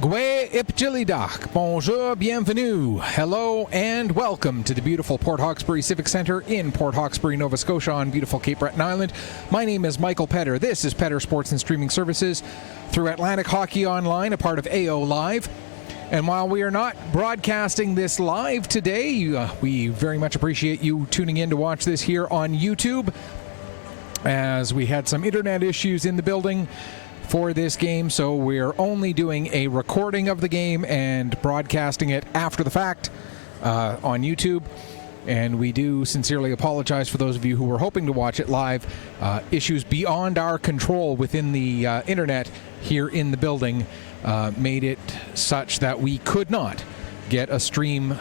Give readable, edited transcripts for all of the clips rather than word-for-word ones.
Gwe Ipjilidak, bonjour, bienvenue, hello, and welcome to the beautiful Port Hawkesbury Civic Centre in Port Hawkesbury, Nova Scotia on beautiful Cape Breton Island. My name is Michael Petter. This is Petter Sports and Streaming Services through Atlantic Hockey Online, a part of AO Live. And while we are not broadcasting this live today, we very much appreciate you tuning in to watch this here on YouTube, as we had some internet issues in the building for this game, so we're only doing a recording of the game and broadcasting it after the fact on YouTube. And we do sincerely apologize for those of you who were hoping to watch it live. Issues beyond our control within the internet here in the building made it such that we could not get a stream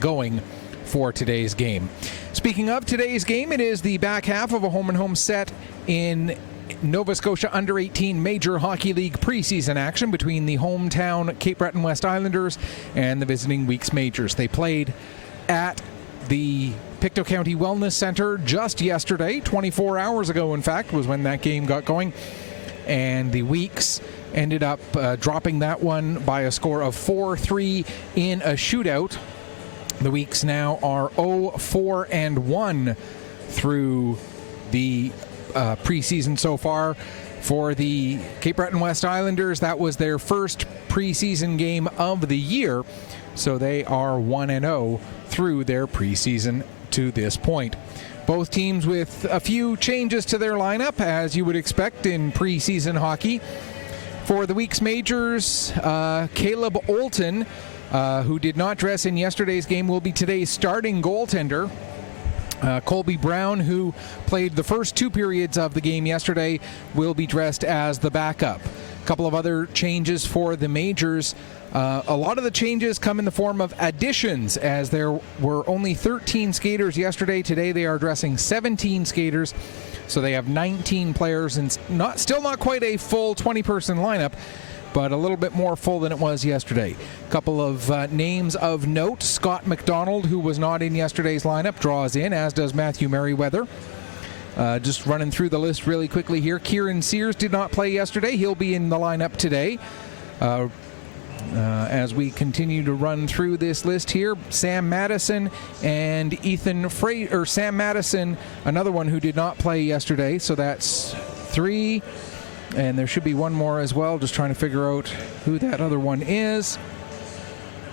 going for today's game. Speaking of today's game, it is the back half of a home-and-home set in Nova Scotia Under-18 Major Hockey League preseason action between the hometown Cape Breton West Islanders and the visiting Weeks Majors. They played at the Pictou County Wellness Center just yesterday, 24 hours ago in fact, was when that game got going. And the Weeks ended up dropping that one by a score of 4-3 in a shootout. The Weeks now are 0-4-1 through the preseason so far. For the Cape Breton West Islanders, that was their first preseason game of the year, so they are 1-0 through their preseason to this point. Both teams with a few changes to their lineup, as you would expect in preseason hockey. For the Weeks Majors, Caleb Olton, who did not dress in yesterday's game, will be today's starting goaltender. Colby Brown, who played the first two periods of the game yesterday, will be dressed as the backup. A couple of other changes for the Majors. A lot of the changes come in the form of additions, as there were only 13 skaters yesterday. Today they are dressing 17 skaters, so they have 19 players, and still not quite a full 20-person lineup, but a little bit more full than it was yesterday. A couple of names of note. Scott McDonald, who was not in yesterday's lineup, draws in, as does Matthew Merriweather. Just running through the list really quickly here. Kieran Sears did not play yesterday. He'll be in the lineup today. As we continue to run through this list here, Sam Madison and Ethan Fraser, or Sam Madison, another one who did not play yesterday, so that's 3. And there should be one more as well, just trying to figure out who that other one is.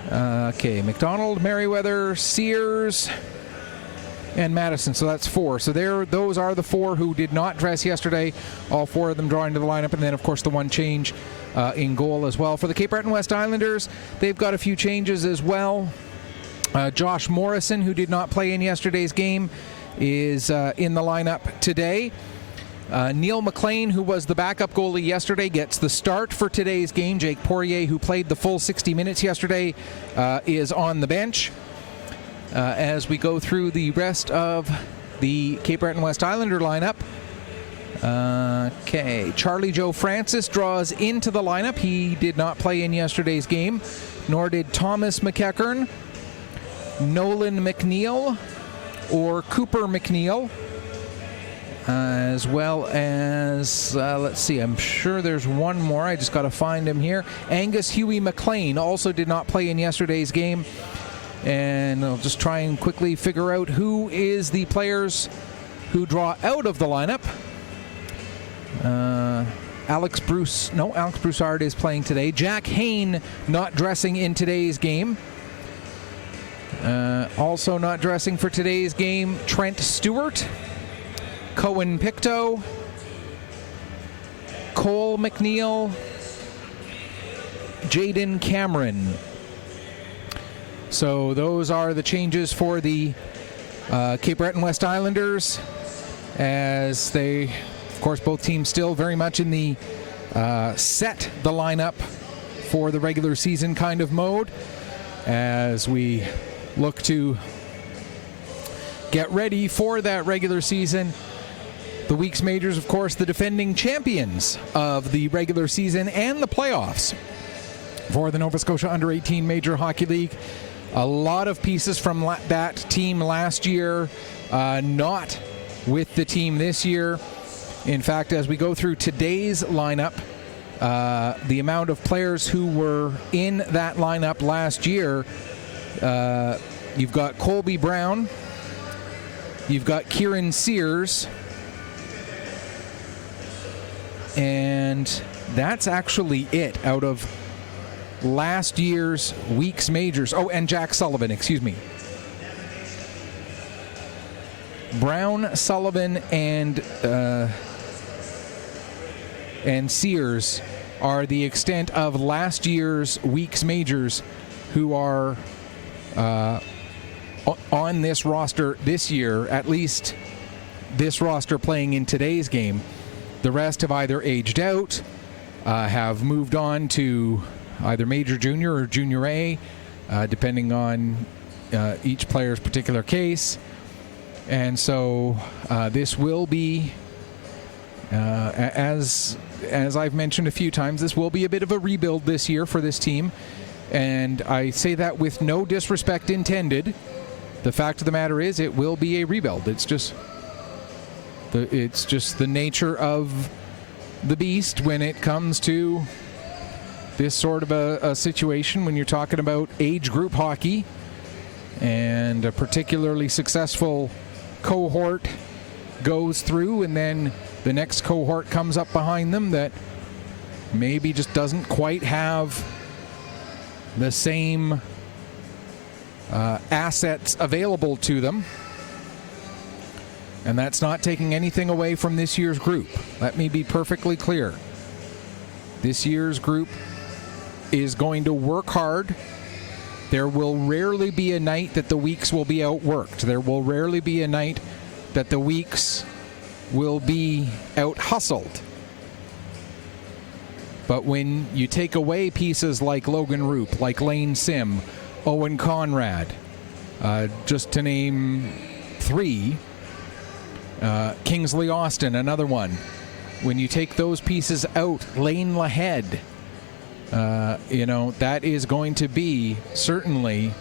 Okay, McDonald, Merriweather, Sears, and Madison, so that's 4. So those are the 4 who did not dress yesterday, all 4 of them drawing to the lineup, and then of course the one change in goal as well. For the Cape Breton West Islanders, they've got a few changes as well. Josh Morrison, who did not play in yesterday's game, is in the lineup today. Neil McLean, who was the backup goalie yesterday, gets the start for today's game. Jake Poirier, who played the full 60 minutes yesterday, is on the bench. As we go through the rest of the Cape Breton West Islander lineup, okay, Charlie Joe Francis draws into the lineup. He did not play in yesterday's game, nor did Thomas McEachern, Nolan McNeil, or Cooper McNeil. As well as, let's see, I'm sure there's one more. I just got to find him here. Angus Huey McLean also did not play in yesterday's game. And I'll just try and quickly figure out who is the players who draw out of the lineup. Alex Broussard is playing today. Jack Hain not dressing in today's game. Also not dressing for today's game, Trent Stewart, Cohen Pictou, Cole McNeil, Jaden Cameron. So those are the changes for the Cape Breton West Islanders, as they, of course, both teams still very much in the set the lineup for the regular season kind of mode, as we look to get ready for that regular season. The Weeks Majors, of course, the defending champions of the regular season and the playoffs for the Nova Scotia Under-18 Major Hockey League. A lot of pieces from that team last year, not with the team this year. In fact, as we go through today's lineup, the amount of players who were in that lineup last year, you've got Colby Brown, you've got Kieran Sears, and that's actually it out of last year's week's majors. Oh, and Jack Sullivan, excuse me. Brown, Sullivan, and Sears are the extent of last year's week's majors who are on this roster this year, at least this roster playing in today's game. The rest have either aged out, have moved on to either Major Junior or Junior A, depending on each player's particular case. And so this will be, as I've mentioned a few times, this will be a bit of a rebuild this year for this team. And I say that with no disrespect intended. The fact of the matter is, it will be a rebuild. It's just the nature of the beast when it comes to this sort of a situation when you're talking about age group hockey, and a particularly successful cohort goes through, and then the next cohort comes up behind them that maybe just doesn't quite have the same assets available to them. And that's not taking anything away from this year's group. Let me be perfectly clear. This year's group is going to work hard. There will rarely be a night that the Weeks will be outworked. There will rarely be a night that the Weeks will be out-hustled. But when you take away pieces like Logan Roop, like Lane Sim, Owen Conrad, just to name three, Kingsley Austin, another one. When you take those pieces out, Lane Lahead, that is going to be certainly,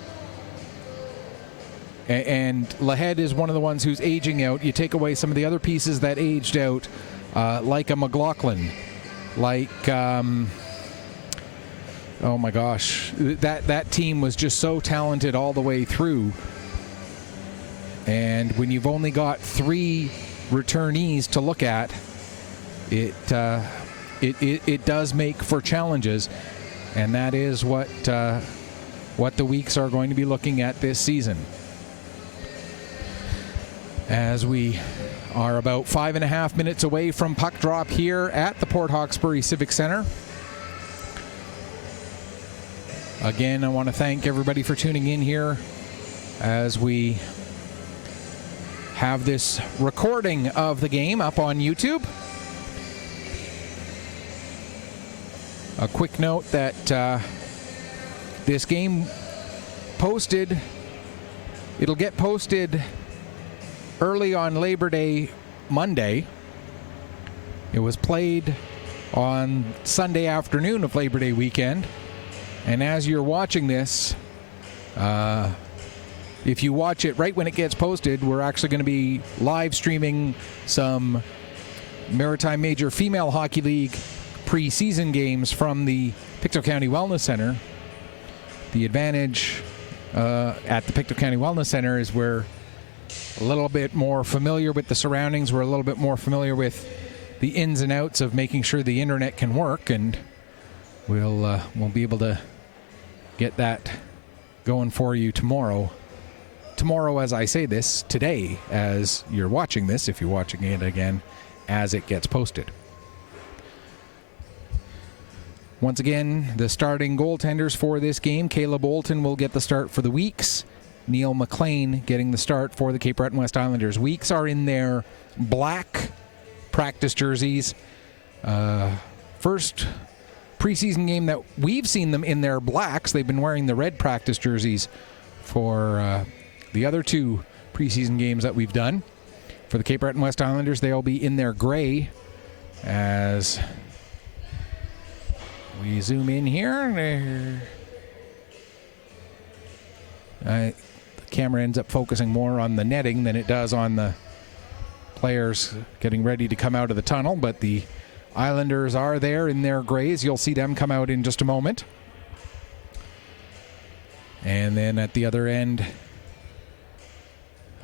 and Lahead is one of the ones who's aging out. You take away some of the other pieces that aged out, like a McLaughlin, like, oh my gosh, that team was just so talented all the way through. And when you've only got three returnees to look at, it does make for challenges, and that is what the Weeks are going to be looking at this season. As we are about 5.5 minutes away from puck drop here at the Port Hawkesbury Civic Center. Again, I want to thank everybody for tuning in here as we have this recording of the game up on YouTube. A quick note that this game it'll get posted early on Labor Day Monday. It was played on Sunday afternoon of Labor Day weekend. And as you're watching this, if you watch it right when it gets posted, we're actually going to be live streaming some Maritime Major Female Hockey League preseason games from the Pictou County Wellness Center. The advantage at the Pictou County Wellness Center is we're a little bit more familiar with the surroundings. We're a little bit more familiar with the ins and outs of making sure the internet can work, and we'll be able to get that going for you tomorrow. Tomorrow, as I say this, today, as you're watching this, if you're watching it again, as it gets posted. Once again, the starting goaltenders for this game, Caleb Bolton will get the start for the Weeks. Neil McLean getting the start for the Cape Breton West Islanders. Weeks are in their black practice jerseys. First preseason game that we've seen them in their blacks. They've been wearing the red practice jerseys for the other two preseason games that we've done. For the Cape Breton West Islanders, they'll be in their gray. As we zoom in here, the camera ends up focusing more on the netting than it does on the players getting ready to come out of the tunnel, but the Islanders are there in their grays. You'll see them come out in just a moment. And then at the other end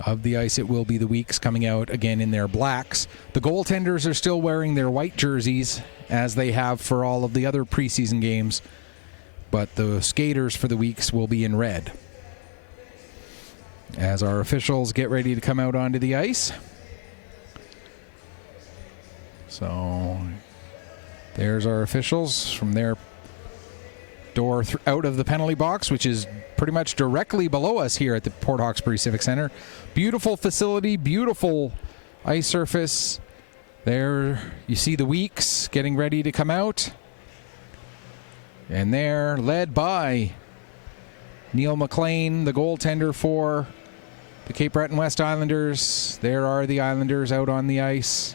of the ice, it will be the Weeks coming out again in their blacks. The goaltenders are still wearing their white jerseys, as they have for all of the other preseason games, but the skaters for the Weeks will be in red. As our officials get ready to come out onto the ice. So there's our officials from their door out of the penalty box, which is pretty much directly below us here at the Port Hawkesbury Civic Center. Beautiful facility, beautiful ice surface. There you see the Weeks getting ready to come out. And they're led by Neil McLean, the goaltender for the Cape Breton West Islanders. There are the Islanders out on the ice.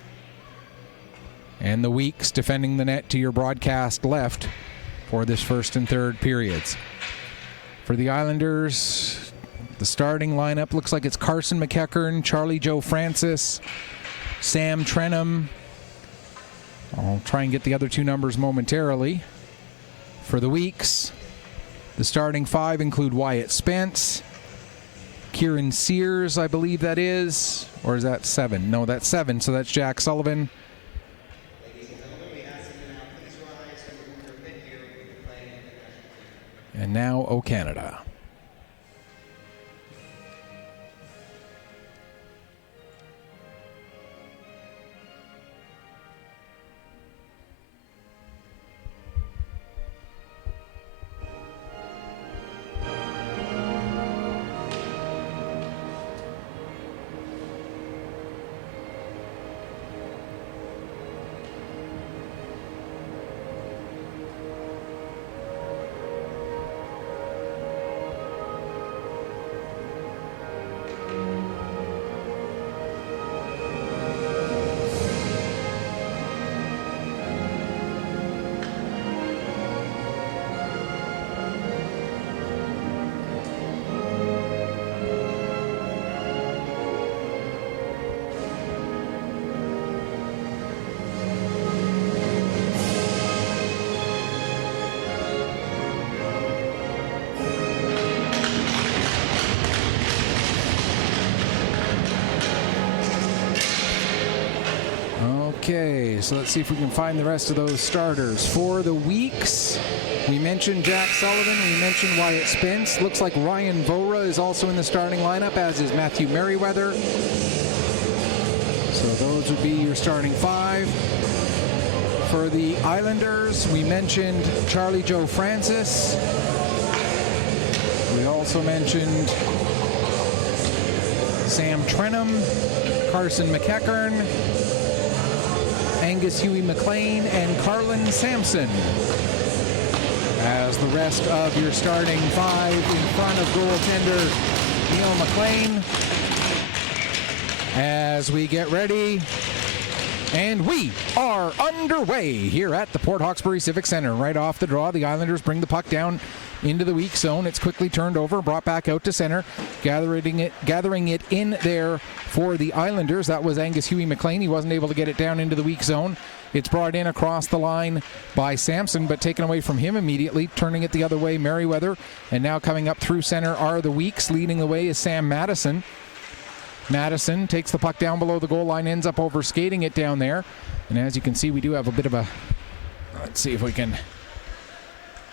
And the Weeks defending the net to your broadcast left for this first and third periods. For the Islanders, the starting lineup looks like it's Carson McEachern, Charlie Joe Francis, Sam Trenham. I'll try and get the other two numbers momentarily. For the Weeks, the starting five include Wyatt Spence, Kieran Sears, I believe that is, or is that 7? No, that's 7, so that's Jack Sullivan. And now O Canada. Okay, so let's see if we can find the rest of those starters. For the Weeks, we mentioned Jack Sullivan, we mentioned Wyatt Spence. Looks like Ryan Vora is also in the starting lineup, as is Matthew Merriweather. So those would be your starting five. For the Islanders, we mentioned Charlie Joe Francis. We also mentioned Sam Trenham, Carson McEachern, Angus Huey McLean, and Carlin Sampson as the rest of your starting five in front of goaltender Neil McLean. As we get ready, and we are underway here at the Port Hawkesbury Civic Center. Right off the draw, the Islanders bring the puck down into the weak zone. It's quickly turned over, brought back out to center, gathering it in there for the Islanders. That was Angus Huey McLean. He wasn't able to get it down into the weak zone. It's brought in across the line by Sampson, but taken away from him immediately, turning it the other way, Merriweather. And now coming up through center are the Weeks. Leading the way is Sam Madison. Madison takes the puck down below the goal line, ends up over skating it down there. And as you can see, we do have a bit of a... Let's see if we can...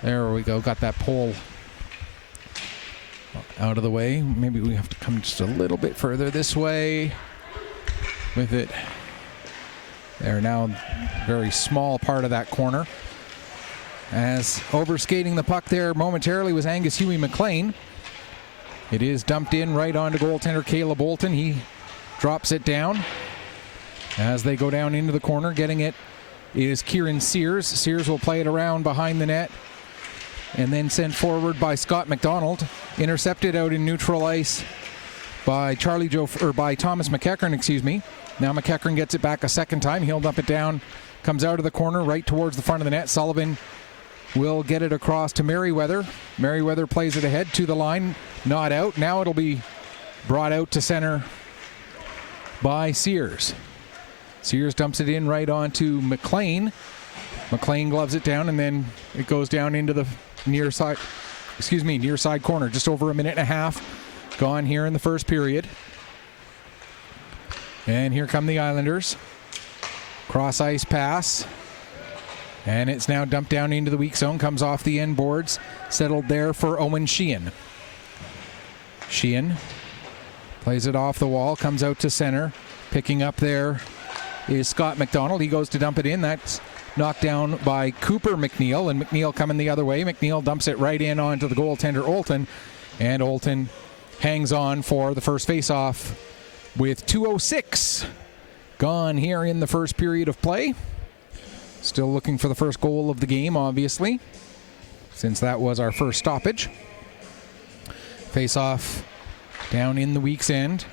There we go, got that pole out of the way. Maybe we have to come just a little bit further this way with it. There, now very small part of that corner. As overskating the puck there momentarily was Angus Huey McLean. It is dumped in right onto goaltender Caleb Bolton. He drops it down. As they go down into the corner, getting it is Kieran Sears. Sears will play it around behind the net and then sent forward by Scott McDonald. Intercepted out in neutral ice by by Thomas McEachern, excuse me. Now McEachern gets it back a second time. He'll dump it down, comes out of the corner right towards the front of the net. Sullivan will get it across to Merriweather. Merriweather plays it ahead to the line, not out. Now it'll be brought out to center by Sears. Sears dumps it in right onto McLean. McLean gloves it down, and then it goes down into the near side corner. Just over a minute and a half gone here in the first period. And here come the Islanders. Cross ice pass. And it's now dumped down into the weak zone. Comes off the end boards. Settled there for Owen Sheehan. Sheehan plays it off the wall. Comes out to center. Picking up there is Scott McDonald. He goes to dump it in. That's knocked down by Cooper McNeil. And McNeil coming the other way. McNeil dumps it right in onto the goaltender Olton. And Olton hangs on for the first face-off with 2:06 gone here in the first period of play. Still looking for the first goal of the game, obviously, since that was our first stoppage. Face-off down in the weak's end.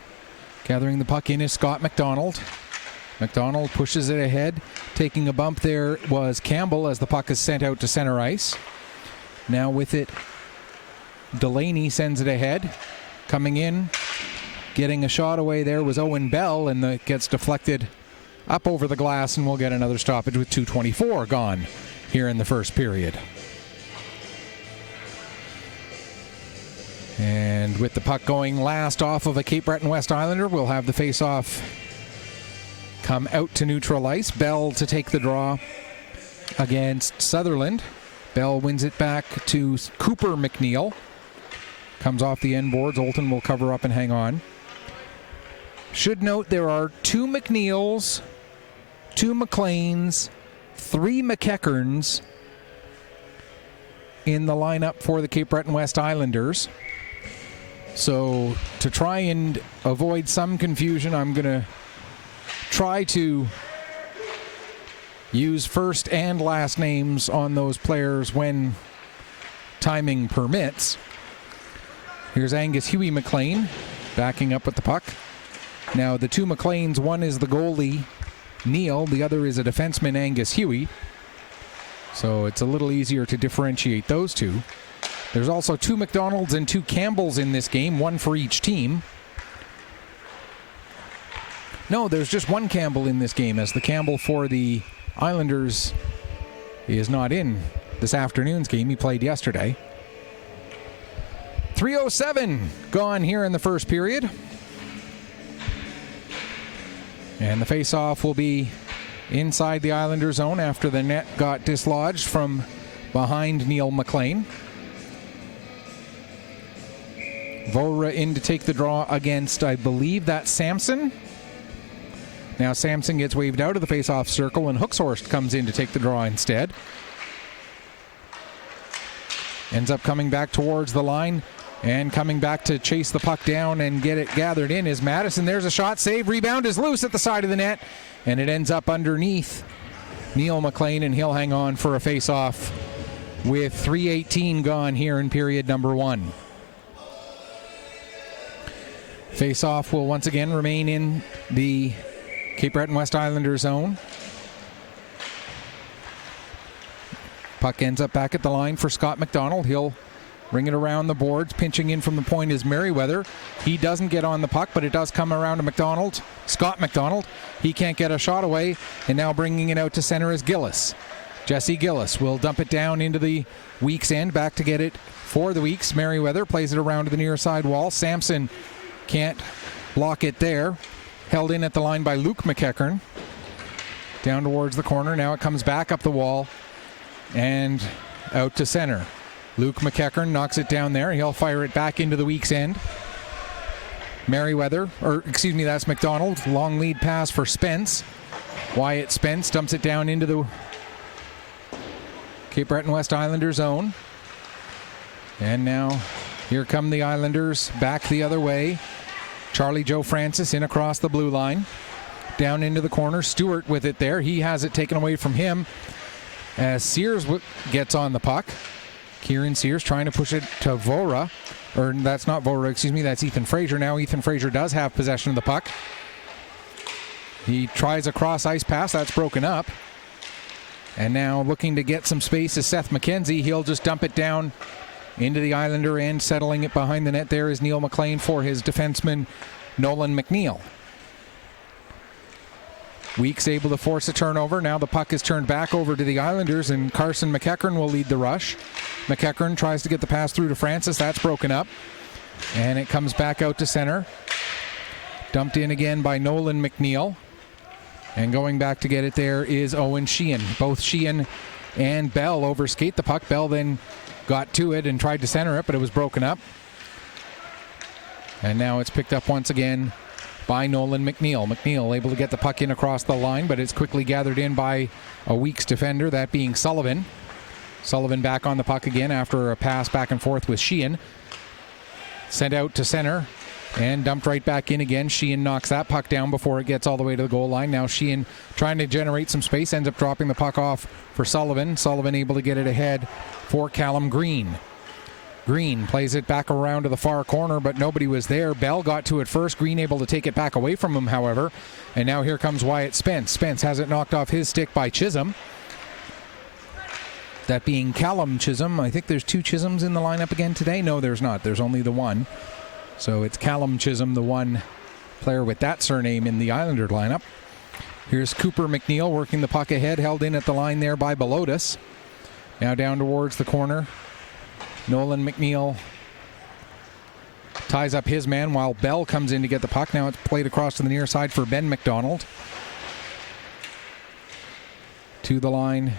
Gathering the puck in is Scott McDonald. McDonald pushes it ahead. Taking a bump there was Campbell as the puck is sent out to center ice. Now with it, Delaney sends it ahead. Coming in, getting a shot away there was Owen Bell, and it gets deflected up over the glass, and we'll get another stoppage with 2:24 gone here in the first period. And with the puck going last off of a Cape Breton West Islander, we'll have the face-off come out to neutral ice. Bell to take the draw against Sutherland. Bell wins it back to Cooper McNeil. Comes off the end boards. Olton will cover up and hang on. Should note there are 2 McNeils, 2 McLeans, 3 McEacherns in the lineup for the Cape Breton West Islanders. So to try and avoid some confusion, I'm going to try to use first and last names on those players when timing permits. Here's Angus Huey McLean backing up with the puck. Now the 2 McLeans, one is the goalie, Neil, the other is a defenseman, Angus Huey. So it's a little easier to differentiate those two. There's also 2 McDonalds and 2 Campbells in this game, one for each team. No, there's just 1 Campbell in this game, as the Campbell for the Islanders is not in this afternoon's game. He played yesterday. 3:07 gone here in the first period. And the face-off will be inside the Islander zone after the net got dislodged from behind Neil McLean. Vora in to take the draw against, I believe that's Sampson. Now Sampson gets waved out of the face-off circle, and Hookshorst comes in to take the draw instead. Ends up coming back towards the line, and coming back to chase the puck down and get it gathered in is Madison. There's a shot, save, rebound is loose at the side of the net, and it ends up underneath Neil McLean, and he'll hang on for a face-off with 3:18 gone here in period number 1. Face-off will once again remain in the Cape Breton West Islander zone. Puck ends up back at the line for Scott McDonald. He'll bring it around the boards. Pinching in from the point is Merriweather. He doesn't get on the puck, but it does come around to McDonald. Scott McDonald. He can't get a shot away, and now bringing it out to center is Gillis. Jesse Gillis will dump it down into the Weeks end. Back to get it for the Weeks. Merriweather plays it around to the near side wall. Sampson can't block it there. Held in at the line by Luke McEachern. Down towards the corner. Now it comes back up the wall and out to center. Luke McEachern knocks it down there. He'll fire it back into the Weeks end. Merriweather, that's McDonald. Long lead pass for Spence. Wyatt Spence dumps it down into the Cape Breton West Islander zone. And now here come the Islanders back the other way. Charlie Joe Francis in across the blue line. Down into the corner. Stewart with it there. He has it taken away from him as Sears gets on the puck. Kieran Sears trying to push it to Vora. Or that's not Vora, that's Ethan Fraser. Now Ethan Fraser does have possession of the puck. He tries a cross ice pass. That's broken up. And now looking to get some space is Seth McKenzie. He'll just dump it down into the Islander end. Settling it behind the net there is Neil McLean for his defenseman Nolan McNeil. Weeks able to force a turnover. Now the puck is turned back over to the Islanders, and Carson McEachern will lead the rush. McEachern tries to get the pass through to Francis. That's broken up. And it comes back out to center. Dumped in again by Nolan McNeil. And going back to get it there is Owen Sheehan. Both Sheehan and Bell overskate the puck. Bell then got to it and tried to center it, but it was broken up. And now it's picked up once again by Nolan McNeil. McNeil able to get the puck in across the line, but it's quickly gathered in by a Weeks defender, that being Sullivan. Sullivan back on the puck again after a pass back and forth with Sheehan. Sent out to center and dumped right back in again. Sheehan knocks that puck down before it gets all the way to the goal line. Now Sheehan trying to generate some space, ends up dropping the puck off for Sullivan. Sullivan able to get it ahead for Callum Green. Green plays it back around to the far corner, but nobody was there. Bell got to it first. Green able to take it back away from him, however. And now here comes Wyatt Spence. Spence has it knocked off his stick by Chisholm. That being Callum Chisholm. I think there's 2 Chisholms in the lineup again today. No, there's not. There's only the one. So it's Callum Chisholm, the one player with that surname in the Islander lineup. Here's Cooper McNeil working the puck ahead, held in at the line there by Belotis. Now down towards the corner. Nolan McNeil ties up his man while Bell comes in to get the puck. Now it's played across to the near side for Ben McDonald. To the line,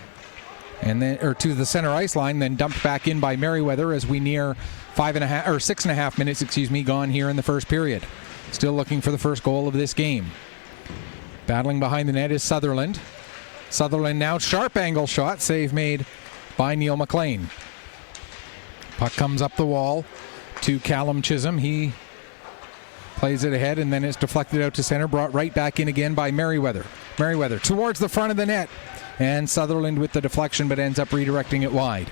and then to the center ice line, then dumped back in by Merriweather as we near 6.5 minutes, gone here in the first period. Still looking for the first goal of this game. Battling behind the net is Sutherland. Sutherland now sharp angle shot, save made by Neil McLean. Puck comes up the wall to Callum Chisholm. He plays it ahead, and then it's deflected out to center, brought right back in again by Merriweather. Merriweather towards the front of the net, and Sutherland with the deflection, but ends up redirecting it wide.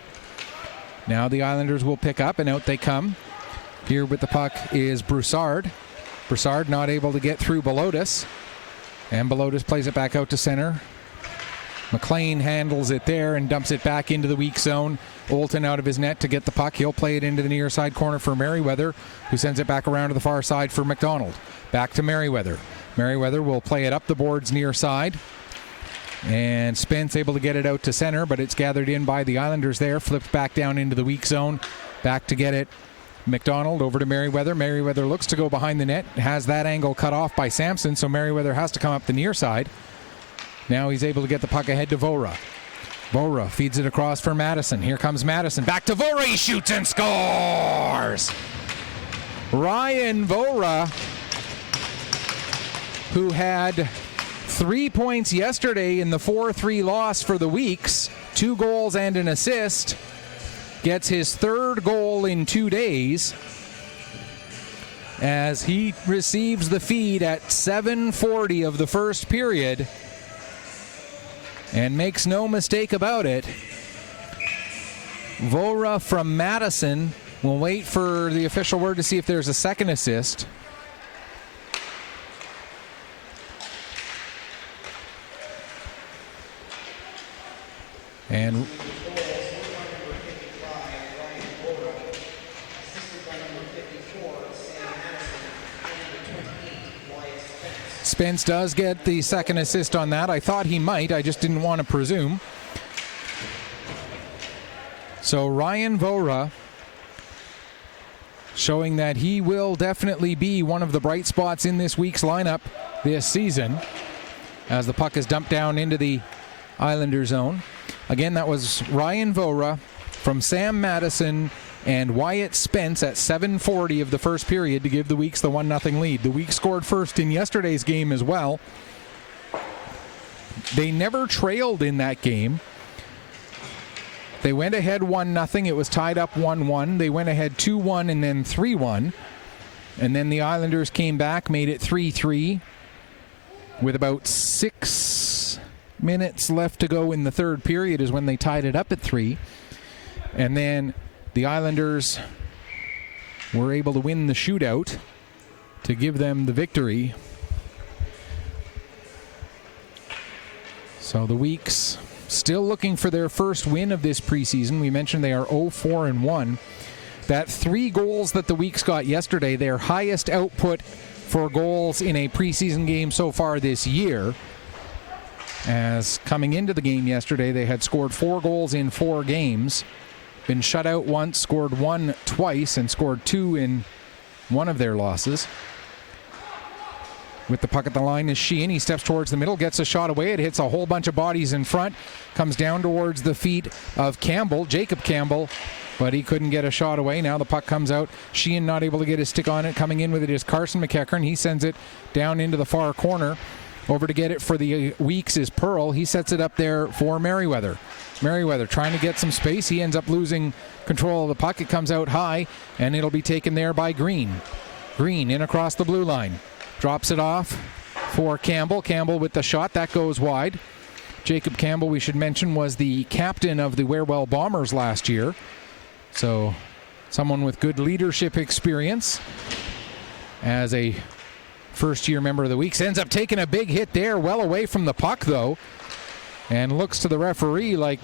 Now the Islanders will pick up, and out they come. Here with the puck is Broussard. Broussard not able to get through Belotis, and Belotis plays it back out to center. McLean handles it there and dumps it back into the weak zone. Olton out of his net to get the puck. He'll play it into the near side corner for Merriweather, who sends it back around to the far side for McDonald. Back to Merriweather. Merriweather will play it up the boards near side. And Spence able to get it out to center, but it's gathered in by the Islanders there. Flipped back down into the weak zone. Back to get it. McDonald over to Merriweather. Merriweather looks to go behind the net. Has that angle cut off by Sampson, so Merriweather has to come up the near side. Now he's able to get the puck ahead to Vora. Vora feeds it across for Madison. Here comes Madison. Back to Vora. He shoots and scores! Ryan Vora, who had 3 points yesterday in the 4-3 loss for the Weeks, 2 goals and an assist, gets his 3rd goal in 2 days as he receives the feed at 7:40 of the first period. And makes no mistake about it, Vora from Madison will wait for the official word to see if there's a second assist. And Spence does get the second assist on that. I thought he might. I just didn't want to presume. So Ryan Vora showing that he will definitely be one of the bright spots in this week's lineup this season as the puck is dumped down into the Islander zone. Again, that was Ryan Vora from Sam Madison and Wyatt Spence at 7:40 of the first period to give the Weeks the 1-0 lead. The Weeks scored first in yesterday's game as well. They never trailed in that game. They went ahead 1-0. It was tied up 1-1. They went ahead 2-1 and then 3-1. And then the Islanders came back, made it 3-3 with about 6 minutes left to go in the third period is when they tied it up at 3. And then the Islanders were able to win the shootout to give them the victory. So the Weeks still looking for their first win of this preseason. We mentioned they are 0-4-1. That 3 goals that the Weeks got yesterday, their highest output for goals in a preseason game so far this year. as coming into the game yesterday, they had scored 4 goals in 4 games, been shut out once, scored 1 twice, and scored 2 in one of their losses. With the puck at the line is Sheehan. He steps towards the middle, gets a shot away. It hits a whole bunch of bodies in front, comes down towards the feet of Campbell, Jacob Campbell, but he couldn't get a shot away. Now the puck comes out. Sheehan not able to get his stick on it. Coming in with it is Carson McEachern. He sends it down into the far corner. Over to get it for the Weeks is Pearl. He sets it up there for Merriweather. Merriweather trying to get some space. He ends up losing control of the puck. It comes out high, and it'll be taken there by Green. Green in across the blue line. Drops it off for Campbell. Campbell with the shot. That goes wide. Jacob Campbell, we should mention, was the captain of the Warewell Bombers last year. So someone with good leadership experience as a first-year member of the week. Ends up taking a big hit there, well away from the puck, though, and looks to the referee like,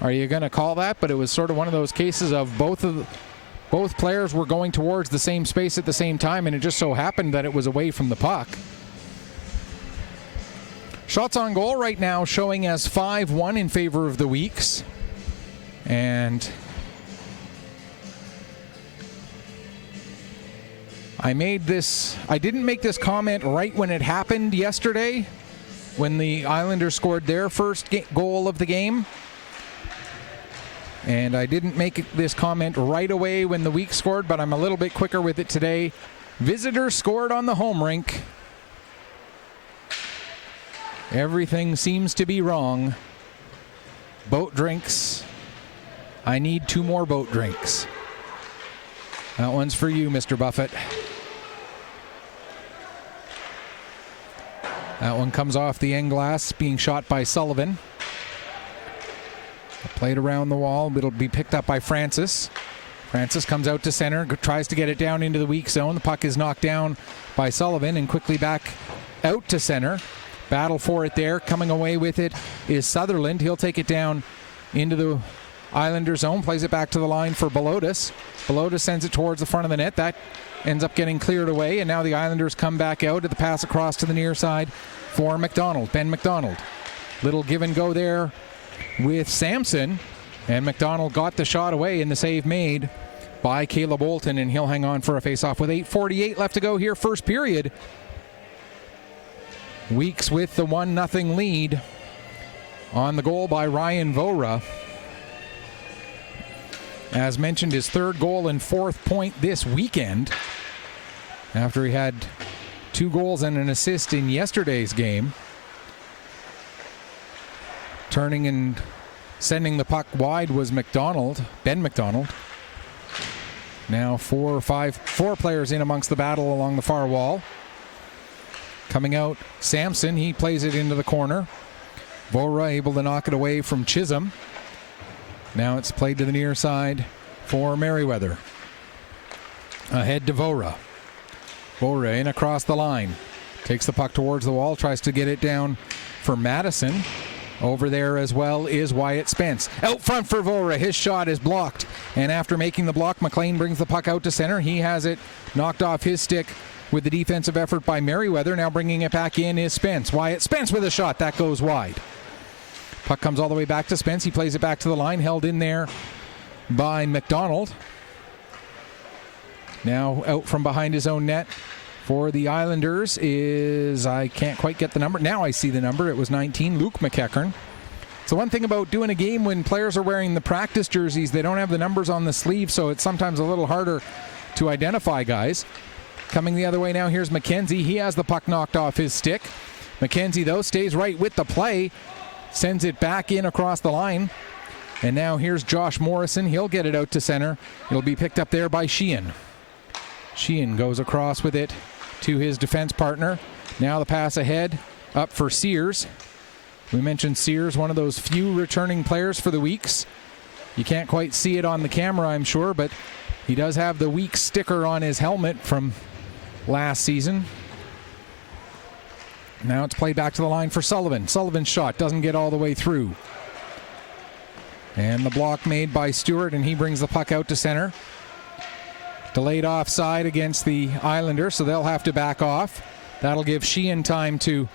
are you going to call that? But it was sort of one of those cases of both players were going towards the same space at the same time, and it just so happened that it was away from the puck. Shots on goal right now showing as 5-1 in favor of the Weeks. And I didn't make this comment right when it happened yesterday, when the Islanders scored their first goal of the game. And I didn't make this comment right away when the Week scored, but I'm a little bit quicker with it today. Visitors scored on the home rink. Everything seems to be wrong. Boat drinks. I need 2 more boat drinks. That one's for you, Mr. Buffett. That one comes off the end glass, being shot by Sullivan. Played around the wall. It'll be picked up by Francis. Francis comes out to center, tries to get it down into the weak zone. The puck is knocked down by Sullivan and quickly back out to center. Battle for it there. Coming away with it is Sutherland. He'll take it down into the Islander zone. Plays it back to the line for Belotis. Belotis sends it towards the front of the net. That ends up getting cleared away, and now the Islanders come back out at the pass across to the near side for McDonald. Ben McDonald. Little give and go there with Sampson, and McDonald got the shot away, and the save made by Caleb Bolton, and he'll hang on for a face-off with 8:48 left to go here, first period. Weeks with the 1-0 lead on the goal by Ryan Vora. As mentioned, his 3rd goal and 4th point this weekend, after he had 2 goals and an assist in yesterday's game. Turning and sending the puck wide was McDonald, Ben McDonald. Now 4 players in amongst the battle along the far wall. Coming out, Sampson, he plays it into the corner. Vora able to knock it away from Chisholm. Now it's played to the near side for Merriweather. Ahead to Vora. Vora in across the line. Takes the puck towards the wall, tries to get it down for Madison. Over there as well is Wyatt Spence. Out front for Vora. His shot is blocked. And after making the block, McLean brings the puck out to center. He has it knocked off his stick with the defensive effort by Merriweather. Now bringing it back in is Spence. Wyatt Spence with a shot. That goes wide. Puck comes all the way back to Spence. He plays it back to the line. Held in there by McDonald. Now out from behind his own net for the Islanders is, I can't quite get the number. Now I see the number. It was 19, Luke McEachern. So one thing about doing a game when players are wearing the practice jerseys, they don't have the numbers on the sleeve, so it's sometimes a little harder to identify guys. Coming the other way now, here's McKenzie. He has the puck knocked off his stick. McKenzie, though, stays right with the play. Sends it back in across the line. And now here's Josh Morrison. He'll get it out to center. It'll be picked up there by Sheehan. Sheehan goes across with it to his defense partner. Now the pass ahead up for Sears. We mentioned Sears, one of those few returning players for the Weeks. You can't quite see it on the camera, I'm sure, but he does have the Weeks sticker on his helmet from last season. Now it's played back to the line for Sullivan. Sullivan's shot doesn't get all the way through. And the block made by Stewart, and he brings the puck out to center. Delayed offside against the Islanders, so they'll have to back off. That'll give Sheehan time to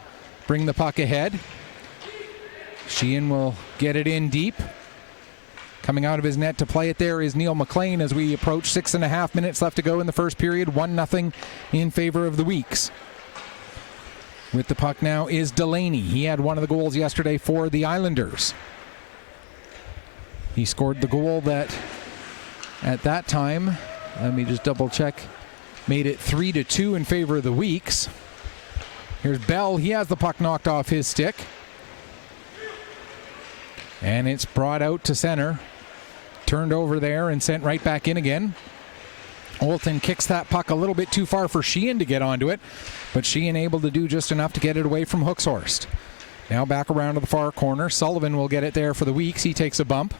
bring the puck ahead. Sheehan will get it in deep. Coming out of his net to play it there is Neil McLean as we approach 6.5 minutes left to go in the first period. 1-0 in favor of the Weeks. With the puck now is Delaney. He had one of the goals yesterday for the Islanders. He scored the goal that, at that time, let me just double check, made it 3-2 in favor of the Weeks. Here's Bell. He has the puck knocked off his stick. And it's brought out to center. Turned over there and sent right back in again. Olton kicks that puck a little bit too far for Sheehan to get onto it, but Sheehan able to do just enough to get it away from Hawkesbury. Now back around to the far corner. Sullivan will get it there for the Weeks. He takes a bump.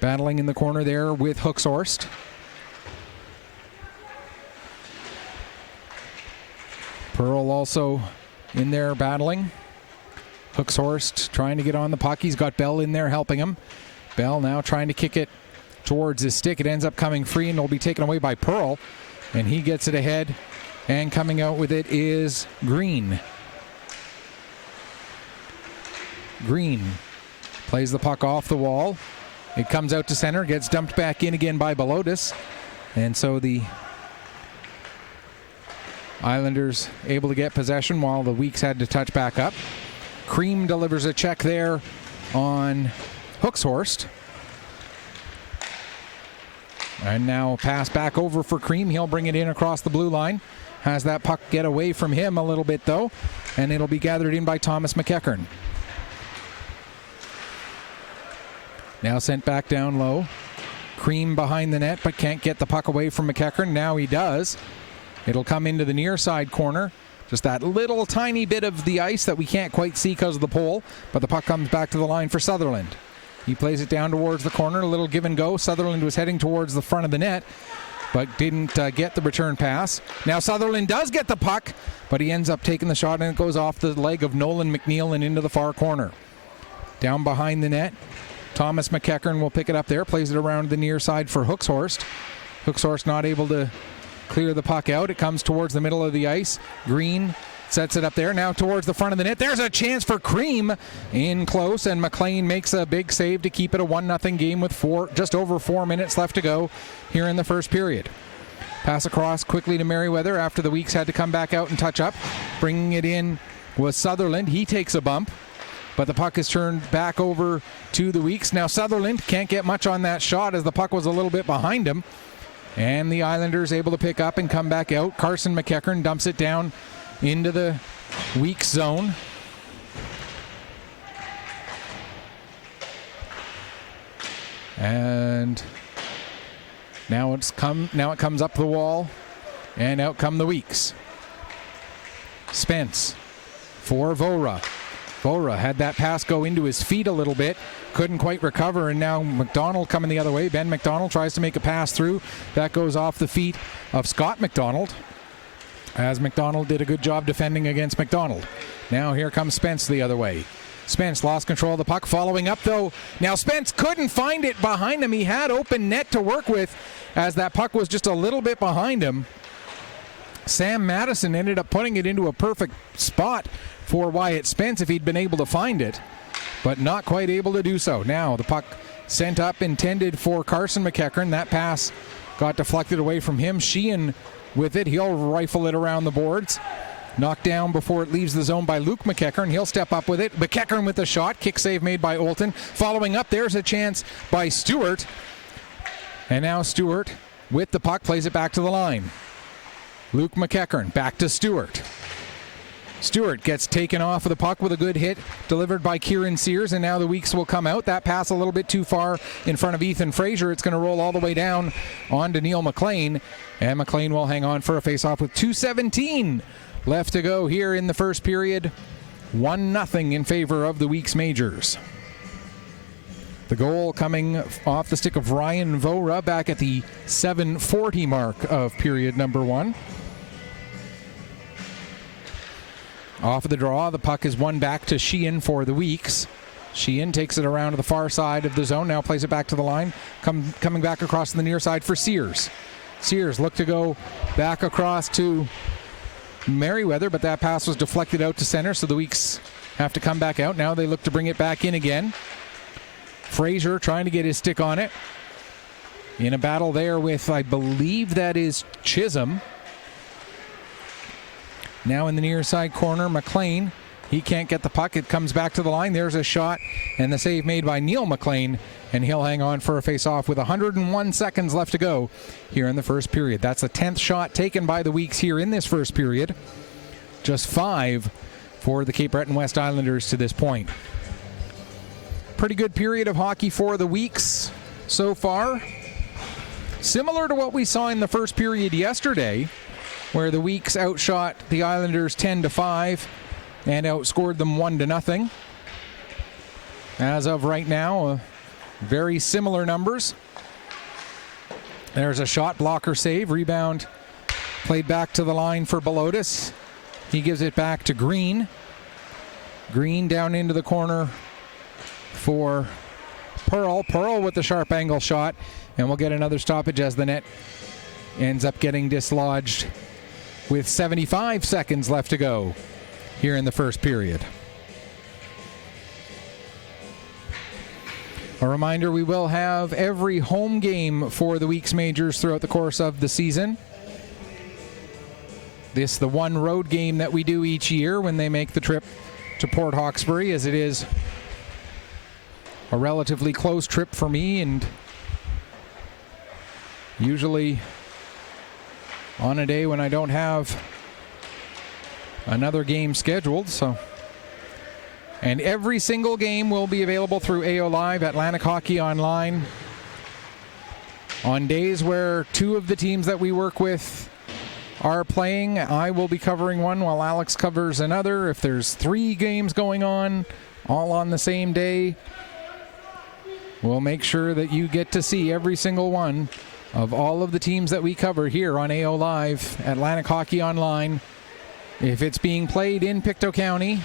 Battling in the corner there with Hawkesbury. Pearl also in there battling. Hawkesbury trying to get on the puck. He's got Bell in there helping him. Bell now trying to kick it towards his stick. It ends up coming free and will be taken away by Pearl. And he gets it ahead. And coming out with it is Green. Green plays the puck off the wall. It comes out to center, gets dumped back in again by Belotis. And so the Islanders able to get possession while the Weeks had to touch back up. Cream delivers a check there on Hawkesbury. And now pass back over for Cream. He'll bring it in across the blue line. Has that puck get away from him a little bit though. And it'll be gathered in by Thomas McEachern. Now sent back down low. Cream behind the net but can't get the puck away from McEachern. Now he does. It'll come into the near side corner. Just that little tiny bit of the ice that we can't quite see because of the pole. But the puck comes back to the line for Sutherland. He plays it down towards the corner. A little give and go. Sutherland was heading towards the front of the net, but didn't get the return pass. Now Sutherland does get the puck, but he ends up taking the shot, and it goes off the leg of Nolan McNeil and into the far corner. Down behind the net, Thomas McEachern will pick it up there. Plays it around the near side for Hawkesbury. Hawkesbury not able to clear the puck out. It comes towards the middle of the ice. Green sets it up there. Now towards the front of the net. There's a chance for Cream in close, and McLean makes a big save to keep it a 1-0 game with just over 4 minutes left to go here in the first period. Pass across quickly to Merriweather after the Weeks had to come back out and touch up. Bringing it in was Sutherland. He takes a bump, but the puck is turned back over to the Weeks. Now Sutherland can't get much on that shot as the puck was a little bit behind him. And the Islanders able to pick up and come back out. Carson McEachern dumps it down into the Weeks zone. And now it comes up the wall, and out come the Weeks. Spence for Vora. Vora had that pass go into his feet a little bit, couldn't quite recover, and now McDonald coming the other way. Ben McDonald tries to make a pass through. That goes off the feet of Scott McDonald, as McDonald did a good job defending against McDonald. Now here comes Spence the other way. Spence lost control of the puck, following up though. Now Spence couldn't find it behind him. He had open net to work with as that puck was just a little bit behind him. Sam Madison ended up putting it into a perfect spot for Wyatt Spence if he'd been able to find it, but not quite able to do so. Now the puck sent up, intended for Carson McEachern. That pass got deflected away from him. Sheehan with it. He'll rifle it around the boards. Knocked down before it leaves the zone by Luke McEachern. He'll step up with it. McEachern with the shot. Kick save made by Olton. Following up, there's a chance by Stewart. And now Stewart with the puck plays it back to the line. Luke McEachern back to Stewart. Stewart gets taken off of the puck with a good hit delivered by Kieran Sears, and now the Weeks will come out. That pass a little bit too far in front of Ethan Fraser. It's going to roll all the way down on to Neil McLean, and McLean will hang on for a face-off with 2:17 left to go here in the first period. 1-0 in favor of the Weeks Majors. The goal coming off the stick of Ryan Vora back at the 7:40 mark of period number 1. Off of the draw, the puck is won back to Sheehan for the Weeks. Sheehan takes it around to the far side of the zone, now plays it back to the line. Coming back across to the near side for Sears. Sears look to go back across to Merriweather, but that pass was deflected out to center, so the Weeks have to come back out. Now they look to bring it back in again. Fraser trying to get his stick on it. In a battle there with, I believe that is Chisholm. Now in the near side corner, McLean. He can't get the puck. It comes back to the line. There's a shot, and the save made by Neil McLean, and he'll hang on for a face-off with 101 seconds left to go here in the first period. That's the 10th shot taken by the Weeks here in this first period. Just 5 for the Cape Breton West Islanders to this point. Pretty good period of hockey for the Weeks so far. Similar to what we saw in the first period yesterday, where the Weeks outshot the Islanders 10-5 and outscored them 1-0. As of right now, very similar numbers. There's a shot blocker save, rebound played back to the line for Belotis. He gives it back to Green. Green down into the corner for Pearl. Pearl with the sharp angle shot, and we'll get another stoppage as the net ends up getting dislodged with 75 seconds left to go here in the first period. A reminder, we will have every home game for the Weeks Majors throughout the course of the season. This the one road game that we do each year when they make the trip to Port Hawkesbury, as it is a relatively close trip for me, and usually on a day when I don't have another game scheduled. And every single game will be available through AO Live, Atlantic Hockey Online. On days where 2 of the teams that we work with are playing, I will be covering one while Alex covers another. If there's 3 games going on, all on the same day, we'll make sure that you get to see every single one of all of the teams that we cover here on AO Live, Atlantic Hockey Online. If it's being played in Pictou County,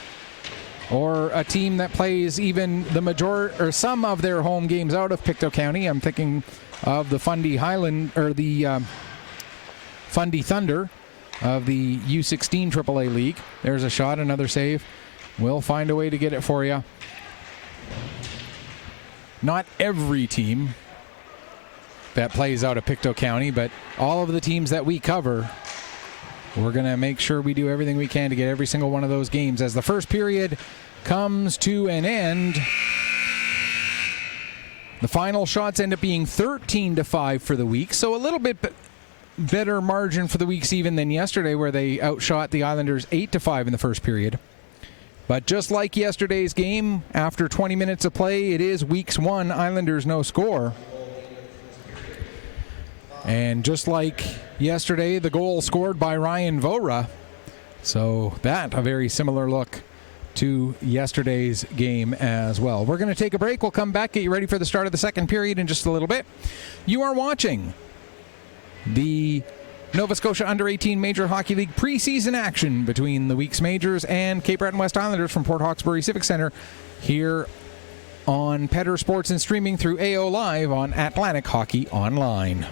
or a team that plays even the majority or some of their home games out of Pictou County, I'm thinking of the Fundy Highland, or the Fundy Thunder of the U16 AAA League. There's a shot, another save. We'll find a way to get it for you. Not every team that plays out of Pictou County, but all of the teams that we cover, we're going to make sure we do everything we can to get every single one of those games. As the first period comes to an end, the final shots end up being 13-5 for the Weeks, so a little bit better margin for the Weeks even than yesterday, where they outshot the Islanders 8-5 in the first period. But just like yesterday's game, after 20 minutes of play, it is Weeks 1, Islanders no score. And just like yesterday, the goal scored by Ryan Vora. So that, a very similar look to yesterday's game as well. We're going to take a break. We'll come back, get you ready for the start of the second period in just a little bit. You are watching the Nova Scotia Under-18 Major Hockey League preseason action between the Weeks Majors and Cape Breton West Islanders from Port Hawkesbury Civic Centre here on Petter Sports and streaming through AO Live on Atlantic Hockey Online.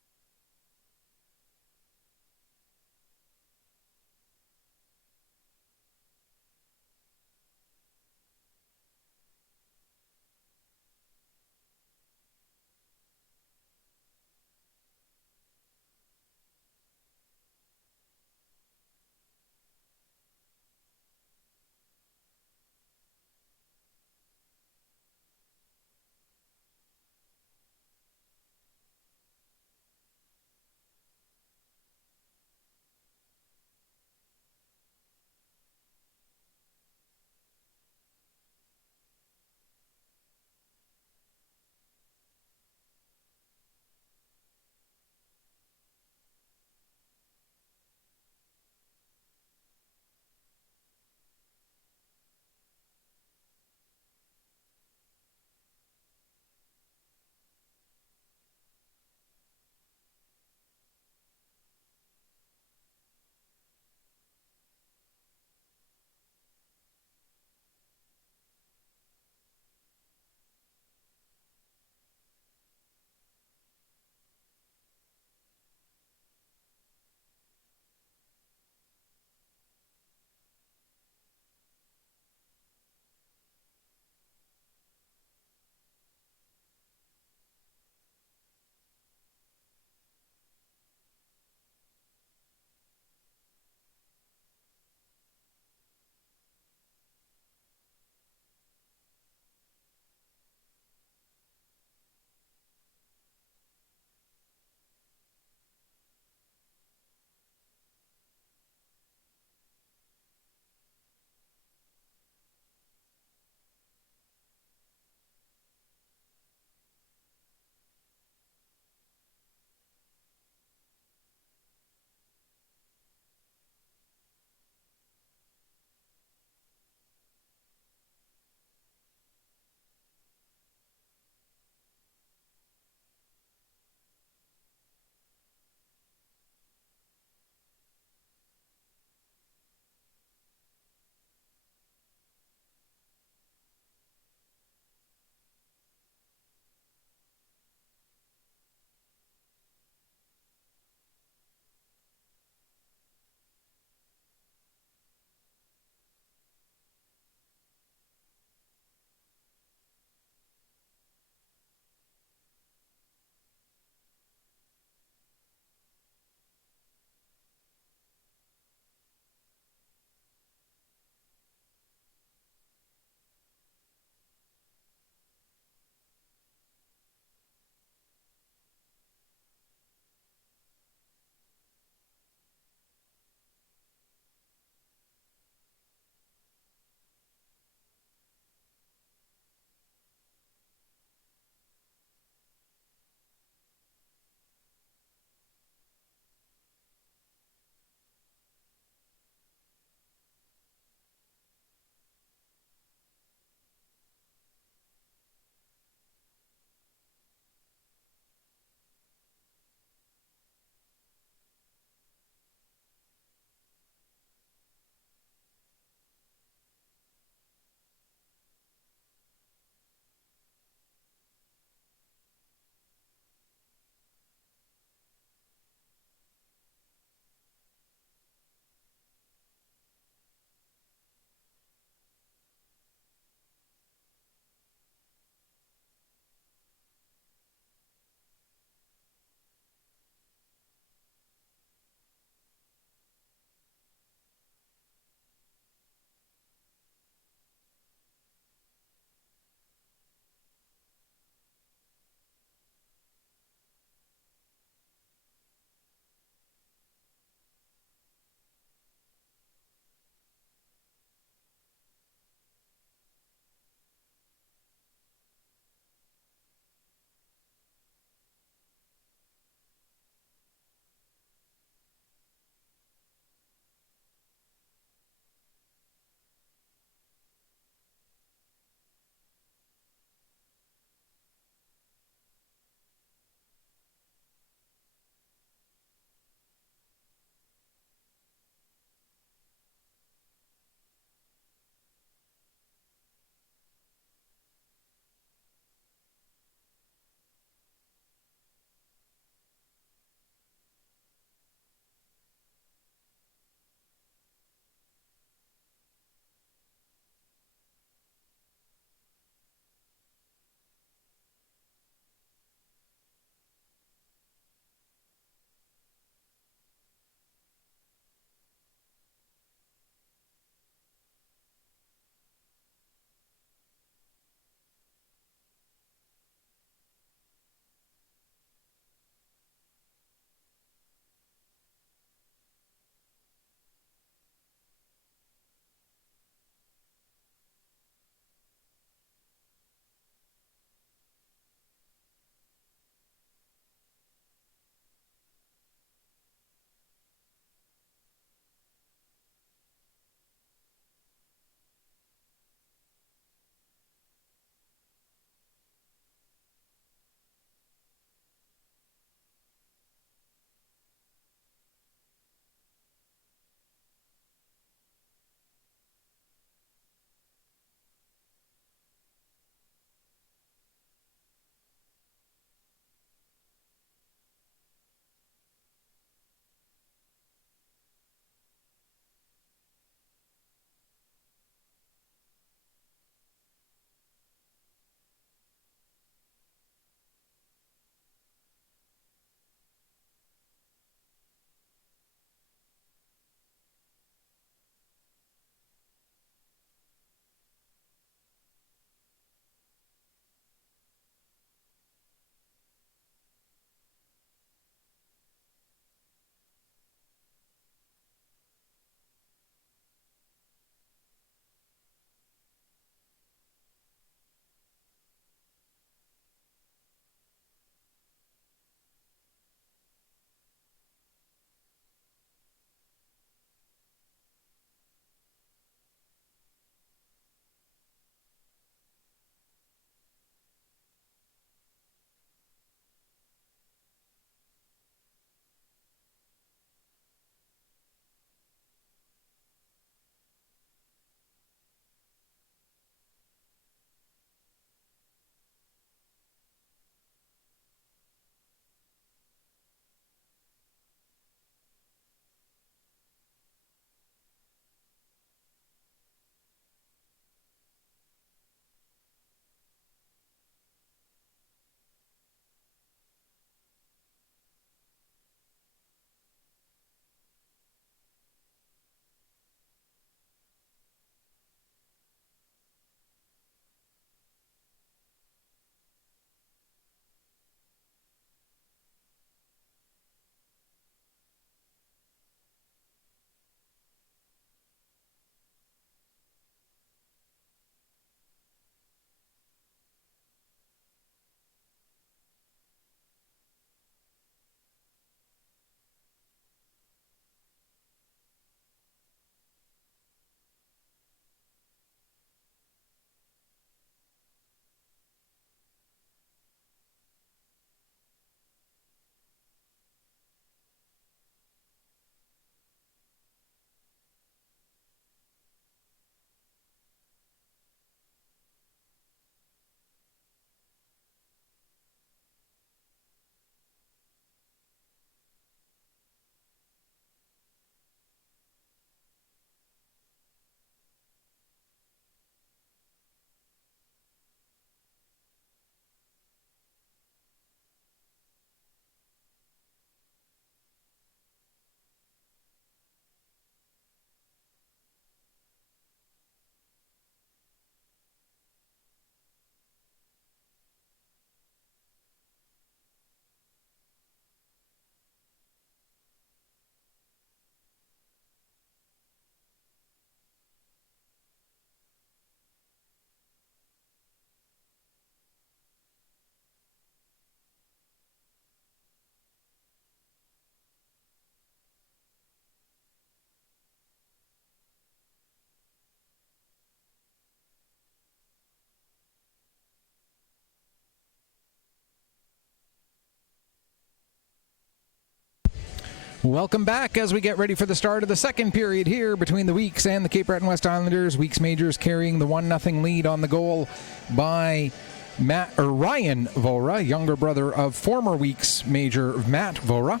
Welcome back as we get ready for the start of the second period here between the Weeks and the Cape Breton West Islanders. Weeks Majors carrying the 1-0 lead on the goal by Ryan Vora, younger brother of former Weeks Major Matt Vora.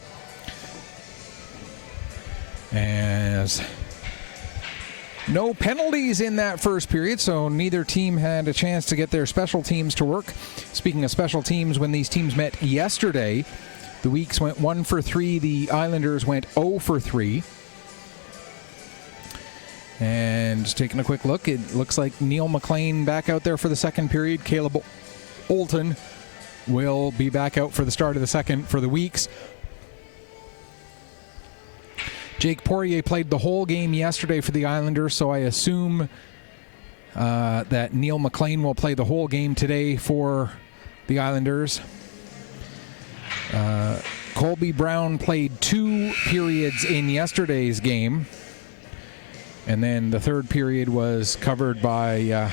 As no penalties in that first period, so neither team had a chance to get their special teams to work. Speaking of special teams, when these teams met yesterday, the Weeks went 1 for 3. The Islanders went 0 for 3. And just taking a quick look, it looks like Neil McLean back out there for the second period. Caleb Olton will be back out for the start of the second for the Weeks. Jake Poirier played the whole game yesterday for the Islanders, so I assume that Neil McLean will play the whole game today for the Islanders. Colby Brown played 2 periods in yesterday's game, and then the third period was covered by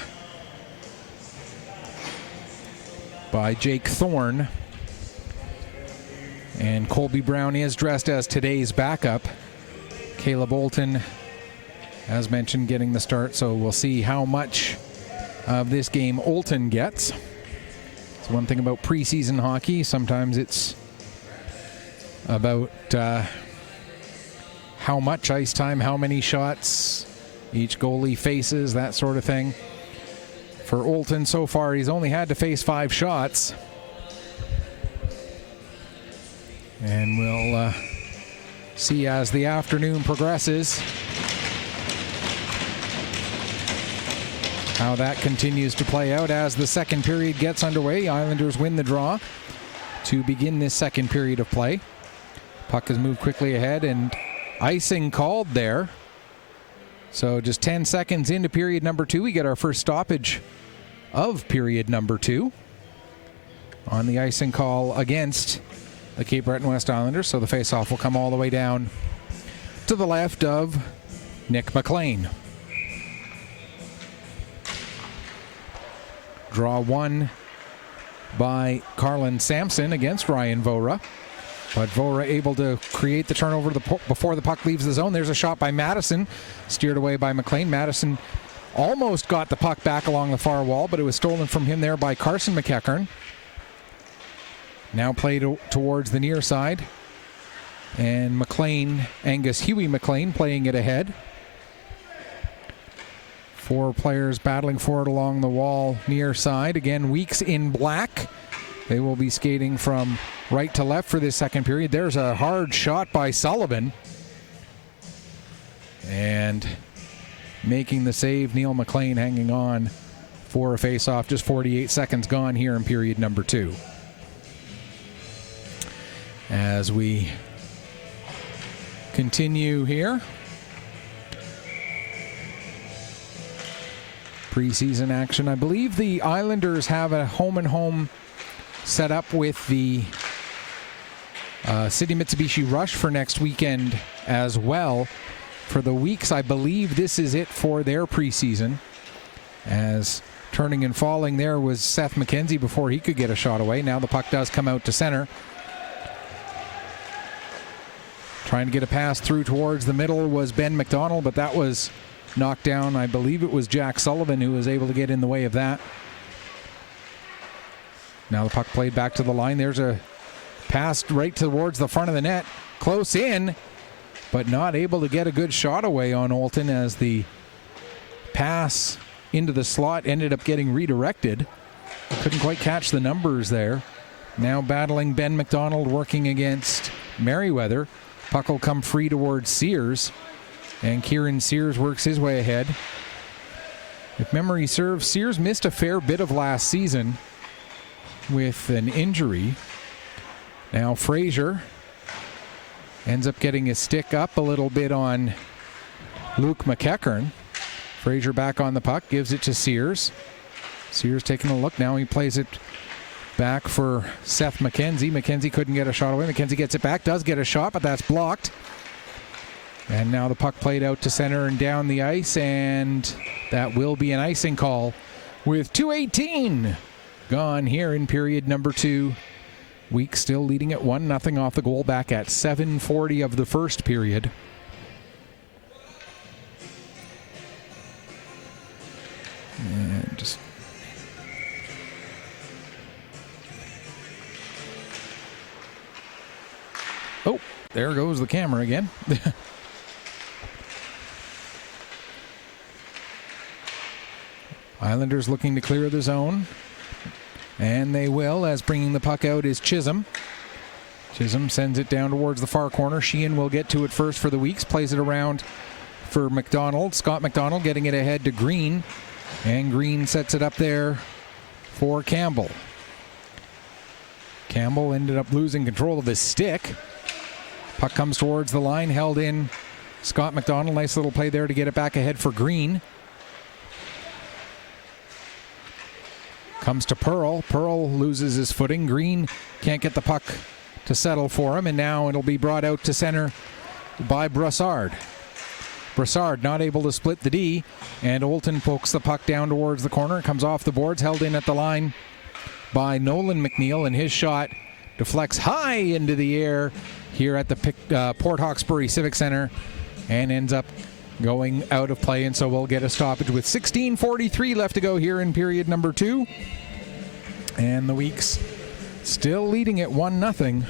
Jake Thorne. And Colby Brown is dressed as today's backup. Caleb Olton, as mentioned, getting the start, so we'll see how much of this game Olton gets. It's one thing about preseason hockey. Sometimes it's about how much ice time, how many shots each goalie faces, that sort of thing. For Olton, so far, he's only had to face 5 shots. And we'll see as the afternoon progresses how that continues to play out as the second period gets underway. Islanders win the draw to begin this second period of play. Puck has moved quickly ahead and icing called there. So just 10 seconds into period number 2, we get our first stoppage of period number 2 on the icing call against the Cape Breton West Islanders. So the faceoff will come all the way down to the left of Nick McLean. Draw 1 by Carlin Sampson against Ryan Vora. But Vora able to create the turnover before the puck leaves the zone. There's a shot by Madison, steered away by McLean. Madison almost got the puck back along the far wall, but it was stolen from him there by Carson McEachern. Now played towards the near side. And McLean, Angus Huey McLean, playing it ahead. 4 players battling for it along the wall near side. Again, Weeks in black. They will be skating from right to left for this second period. There's a hard shot by Sullivan. And making the save, Neil McLean hanging on for a face-off. Just 48 seconds gone here in period number 2. As we continue here. Preseason action. I believe the Islanders have a home-and-home set up with the City Mitsubishi Rush for next weekend as well. For the Weeks, I believe this is it for their preseason. As turning and falling there was Seth McKenzie before he could get a shot away. Now the puck does come out to center. Trying to get a pass through towards the middle was Ben McDonald, but that was knocked down. I believe it was Jack Sullivan who was able to get in the way of that. Now the puck played back to the line. There's a pass right towards the front of the net. Close in, but not able to get a good shot away on Olton as the pass into the slot ended up getting redirected. Couldn't quite catch the numbers there. Now battling Ben McDonald working against Merriweather. Puck will come free towards Sears, and Kieran Sears works his way ahead. If memory serves, Sears missed a fair bit of last season with an injury. Now Frazier ends up getting his stick up a little bit on Luke McEachern. Frazier back on the puck, gives it to Sears. Sears taking a look. Now he plays it back for Seth McKenzie. McKenzie couldn't get a shot away. McKenzie gets it back, does get a shot, but that's blocked. And now the puck played out to center and down the ice, and that will be an icing call with 2:18 gone here in period number 2 Week still leading at 1-0 off the goal back at 7:40 of the first period. And just oh, there goes the camera again. Islanders looking to clear the zone. And they will, as bringing the puck out is Chisholm. Chisholm sends it down towards the far corner. Sheehan will get to it first for the Weeks. Plays it around for McDonald. Scott McDonald getting it ahead to Green. And Green sets it up there for Campbell. Campbell ended up losing control of his stick. Puck comes towards the line, held in Scott McDonald. Nice little play there to get it back ahead for Green. Comes to Pearl. Pearl loses his footing. Green can't get the puck to settle for him, and now it'll be brought out to center by Brassard. Brassard not able to split the D, and Olton pokes the puck down towards the corner. It comes off the boards, held in at the line by Nolan McNeil, and his shot deflects high into the air here at the Port Hawkesbury Civic Center and ends up going out of play, and so we'll get a stoppage with 16:43 left to go here in period number 2. And the Weeks still leading at 1-0.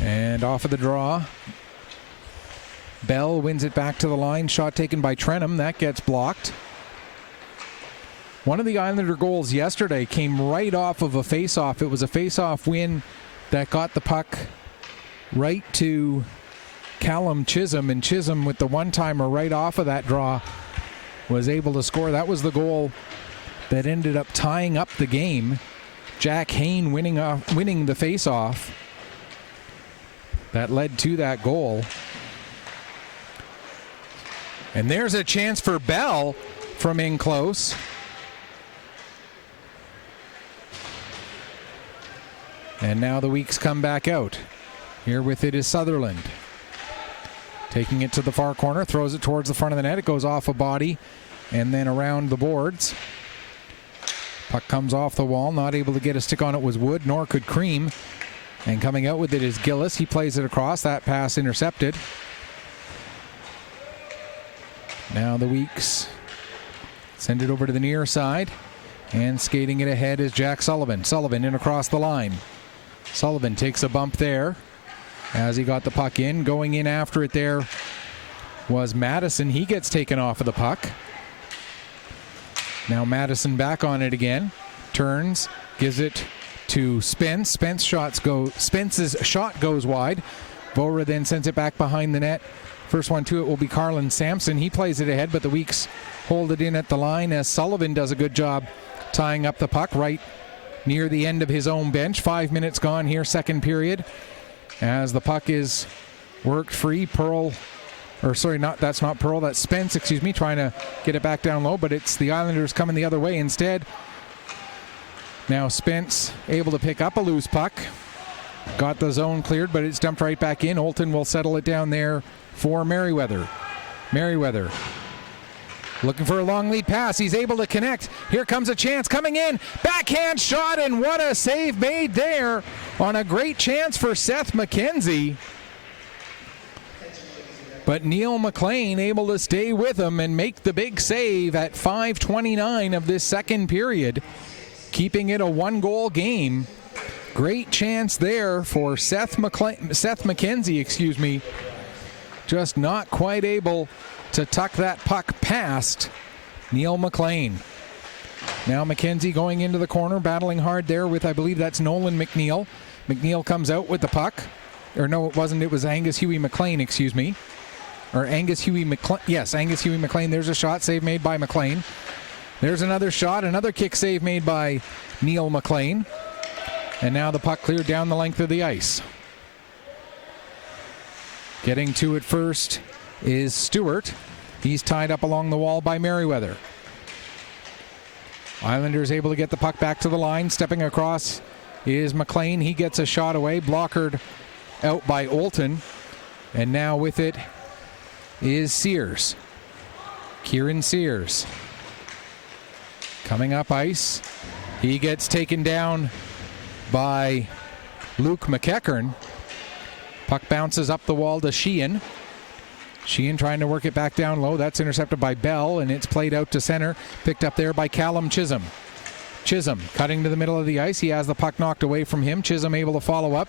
And off of the draw, Bell wins it back to the line. Shot taken by Trenum. That gets blocked. One of the Islander goals yesterday came right off of a face-off. It was a face-off win that got the puck right to Callum Chisholm, and Chisholm with the one-timer right off of that draw was able to score. That was the goal that ended up tying up the game. Jack Hain winning the face-off that led to that goal. And there's a chance for Bell from in close. And now the Weeks come back out. Here with it is Sutherland. Taking it to the far corner, throws it towards the front of the net. It goes off a body and then around the boards. Puck comes off the wall. Not able to get a stick on it was Wood, nor could Cream. And coming out with it is Gillis. He plays it across. That pass intercepted. Now the Weeks send it over to the near side. And skating it ahead is Jack Sullivan. Sullivan in across the line. Sullivan takes a bump there as he got the puck in. Going in after it there was Madison. He gets taken off of the puck. Now Madison back on it again. Turns, gives it to Spence. Spence's shot goes wide. Vora then sends it back behind the net. First one to it will be Carlin Sampson. He plays it ahead, but the Weeks hold it in at the line as Sullivan does a good job tying up the puck right near the end of his own bench. 5 minutes gone here, second period, as the puck is worked free. That's not Pearl, that's Spence, trying to get it back down low, but it's the Islanders coming the other way instead. Now Spence able to pick up a loose puck. Got the zone cleared, but it's dumped right back in. Olton will settle it down there for Merriweather. Merriweather looking for a long lead pass. He's able to connect. Here comes a chance coming in. Backhand shot, and what a save made there on a great chance for Seth McKenzie. But Neil McLean able to stay with him and make the big save at 5:29 of this second period, keeping it a one-goal game. Great chance there for Seth McKenzie, just not quite able to tuck that puck past Neil McLean. Now McKenzie going into the corner, battling hard there with, I believe that's Nolan McNeil. McNeil comes out with the puck. Or no, it wasn't. It was Angus Huey McLean, Or Angus Huey McLean. Yes, Angus Huey McLean. There's a shot, save made by McLean. There's another shot, another kick save made by Neil McLean. And now the puck cleared down the length of the ice. Getting to it first is Stewart. He's tied up along the wall by Merriweather. Islanders able to get the puck back to the line. Stepping across is McLean. He gets a shot away, blockered out by Olton. And now with it is Sears. Kieran Sears coming up ice. He gets taken down by Luke McEachern. Puck bounces up the wall to Sheehan. Sheehan trying to work it back down low. That's intercepted by Bell, and it's played out to center. Picked up there by Callum Chisholm. Chisholm cutting to the middle of the ice. He has the puck knocked away from him. Chisholm able to follow up.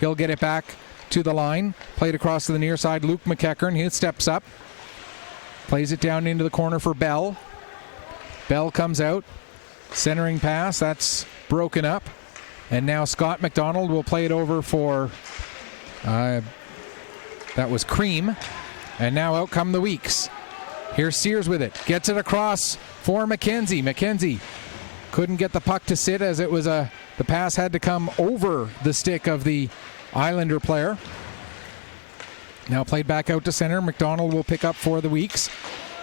He'll get it back to the line. Played across to the near side. Luke McEachern. He steps up. Plays it down into the corner for Bell. Bell comes out. Centering pass. That's broken up. And now Scott McDonald will play it over for... that was Cream. And now out come the Weeks. Here's Sears with it. Gets it across for McKenzie. McKenzie couldn't get the puck to sit as it was the pass had to come over the stick of the Islander player. Now played back out to center. McDonald will pick up for the Weeks.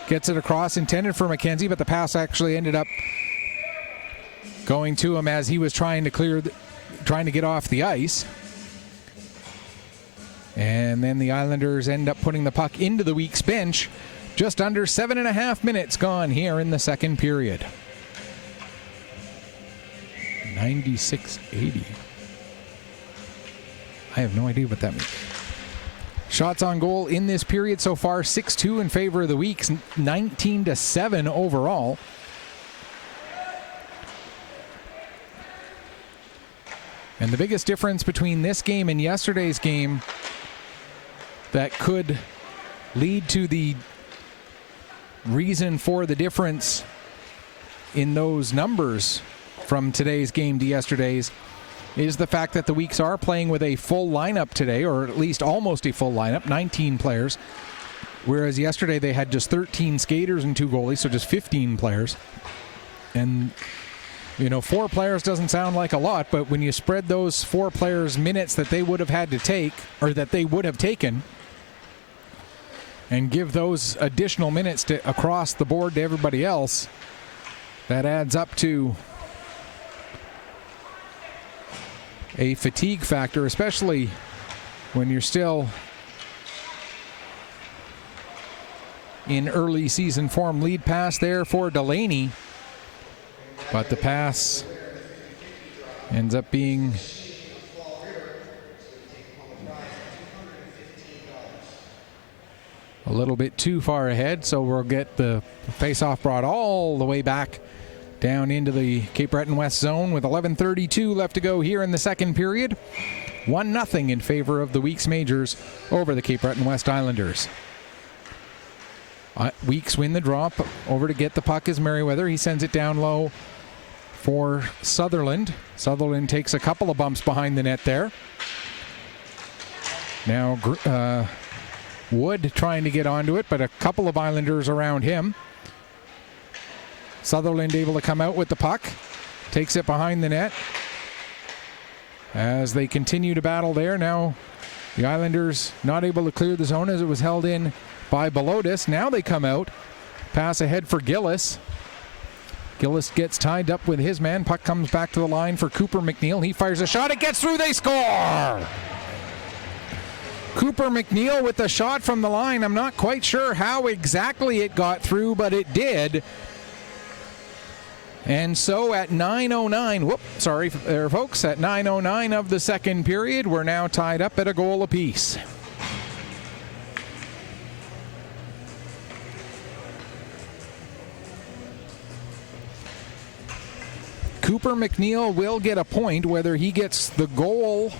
Gets it across, intended for McKenzie, but the pass actually ended up going to him as he was trying to get off the ice. And then the Islanders end up putting the puck into the Weeks bench. Just under 7.5 minutes gone here in the second period. 96-80. I have no idea what that means. Shots on goal in this period so far, 6-2 in favor of the Weeks, 19-7 overall. And the biggest difference between this game and yesterday's game that could lead to the reason for the difference in those numbers from today's game to yesterday's is the fact that the Weeks are playing with a full lineup today, or at least almost a full lineup, 19 players, whereas yesterday they had just 13 skaters and 2 goalies, so just 15 players. And 4 players doesn't sound like a lot, but when you spread those 4 players' minutes that they would have had to take, or that they would have taken, and give those additional minutes across the board to everybody else, that adds up to a fatigue factor, especially when you're still in early season form. Lead pass there for Delaney, but the pass ends up being a little bit too far ahead, so we'll get the face-off brought all the way back down into the Cape Breton West zone with 11:32 left to go here in the second period. 1-0 in favor of the Weeks Majors over the Cape Breton West Islanders. Weeks win the drop. Over to get the puck is Merriweather. He sends it down low for Sutherland. Sutherland takes a couple of bumps behind the net there. Now Wood trying to get onto it, but a couple of Islanders around him. Sutherland able to come out with the puck. Takes it behind the net. As they continue to battle there. Now the Islanders not able to clear the zone as it was held in by Belodis. Now they come out. Pass ahead for Gillis. Gillis gets tied up with his man. Puck comes back to the line for Cooper McNeil. He fires a shot. It gets through. They score! Cooper McNeil with the shot from the line. I'm not quite sure how exactly it got through, but it did. And so at 9:09, sorry there folks, at 9:09 of the second period, we're now tied up at a goal apiece. Cooper McNeil will get a point, whether he gets the goal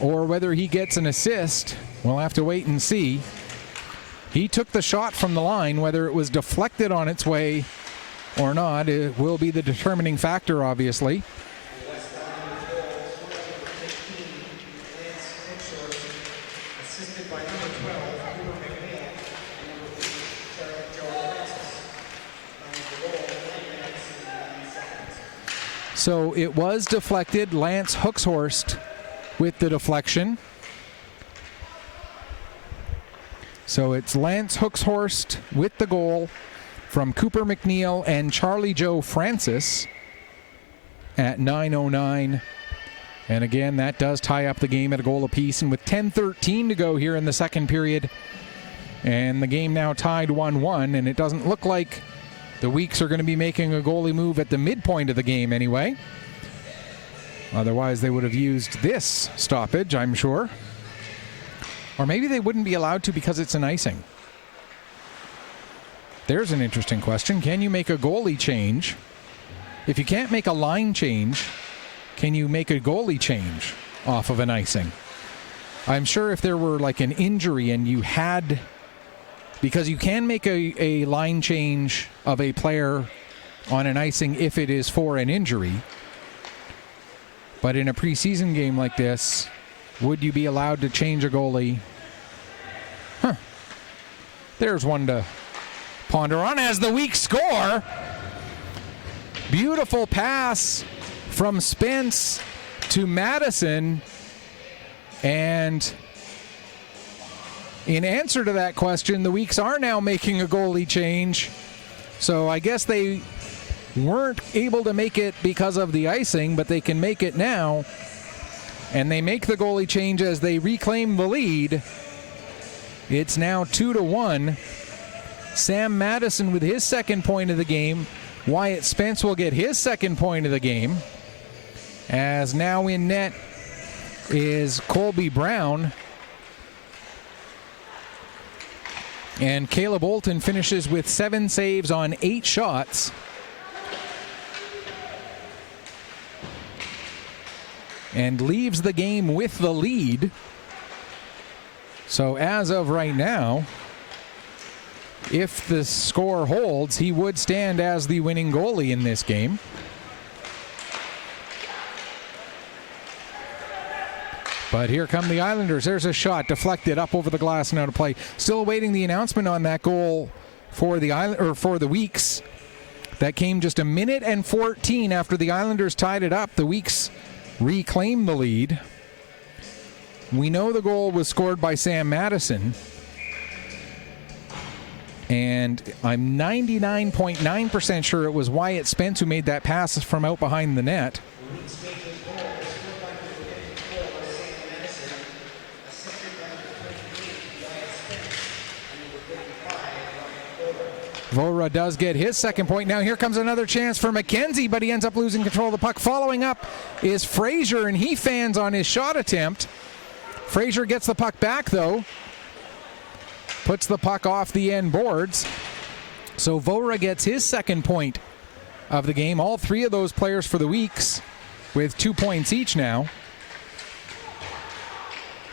or whether he gets an assist. We'll have to wait and see. He took the shot from the line, whether it was deflected on its way or not, it will be the determining factor, obviously. So it was deflected. Lance Hooksthorst with the deflection. So it's Lance Hooksthorst with the goal from Cooper McNeil and Charlie Joe Francis at 9:09. And again, that does tie up the game at a goal apiece. And with 10:13 to go here in the second period, And the game now tied 1-1, and it doesn't look like the Weeks are going to be making a goalie move at the midpoint of the game anyway. Otherwise, they would have used this stoppage, I'm sure. Or maybe they wouldn't be allowed to because it's an icing. There's an interesting question. Can you make a goalie change? If you can't make a line change, can you make a goalie change off of an icing? I'm sure if there were like an injury and you had... Because you can make a line change of a player on an icing if it is for an injury. But in a preseason game like this, would you be allowed to change a goalie? Huh. There's one to ponder on as the Weeks score. Beautiful pass from Spence to Madison. And in answer to that question, the Weeks are now making a goalie change. So I guess they weren't able to make it because of the icing, but they can make it now. And they make the goalie change as they reclaim the lead. It's now 2-1. Sam Madison with his second point of the game. Wyatt Spence will get his second point of the game. As now in net is Colby Brown. And Caleb Olton finishes with 7 saves on 8 shots. And leaves the game with the lead. So as of right now, if the score holds, he would stand as the winning goalie in this game. But here come the Islanders. There's a shot deflected up over the glass and out of play. Still awaiting the announcement on that goal for the Weeks. That came just a minute and 14 after the Islanders tied it up. The Weeks reclaimed the lead. We know the goal was scored by Sam Madison. And I'm 99.9% sure it was Wyatt Spence who made that pass from out behind the net. Vora does get his second point. Now here comes another chance for McKenzie, but he ends up losing control of the puck. Following up is Fraser, and he fans on his shot attempt. Fraser gets the puck back, though. Puts the puck off the end boards. So Vora gets his second point of the game. All 3 of those players for the Weeks with 2 points each now.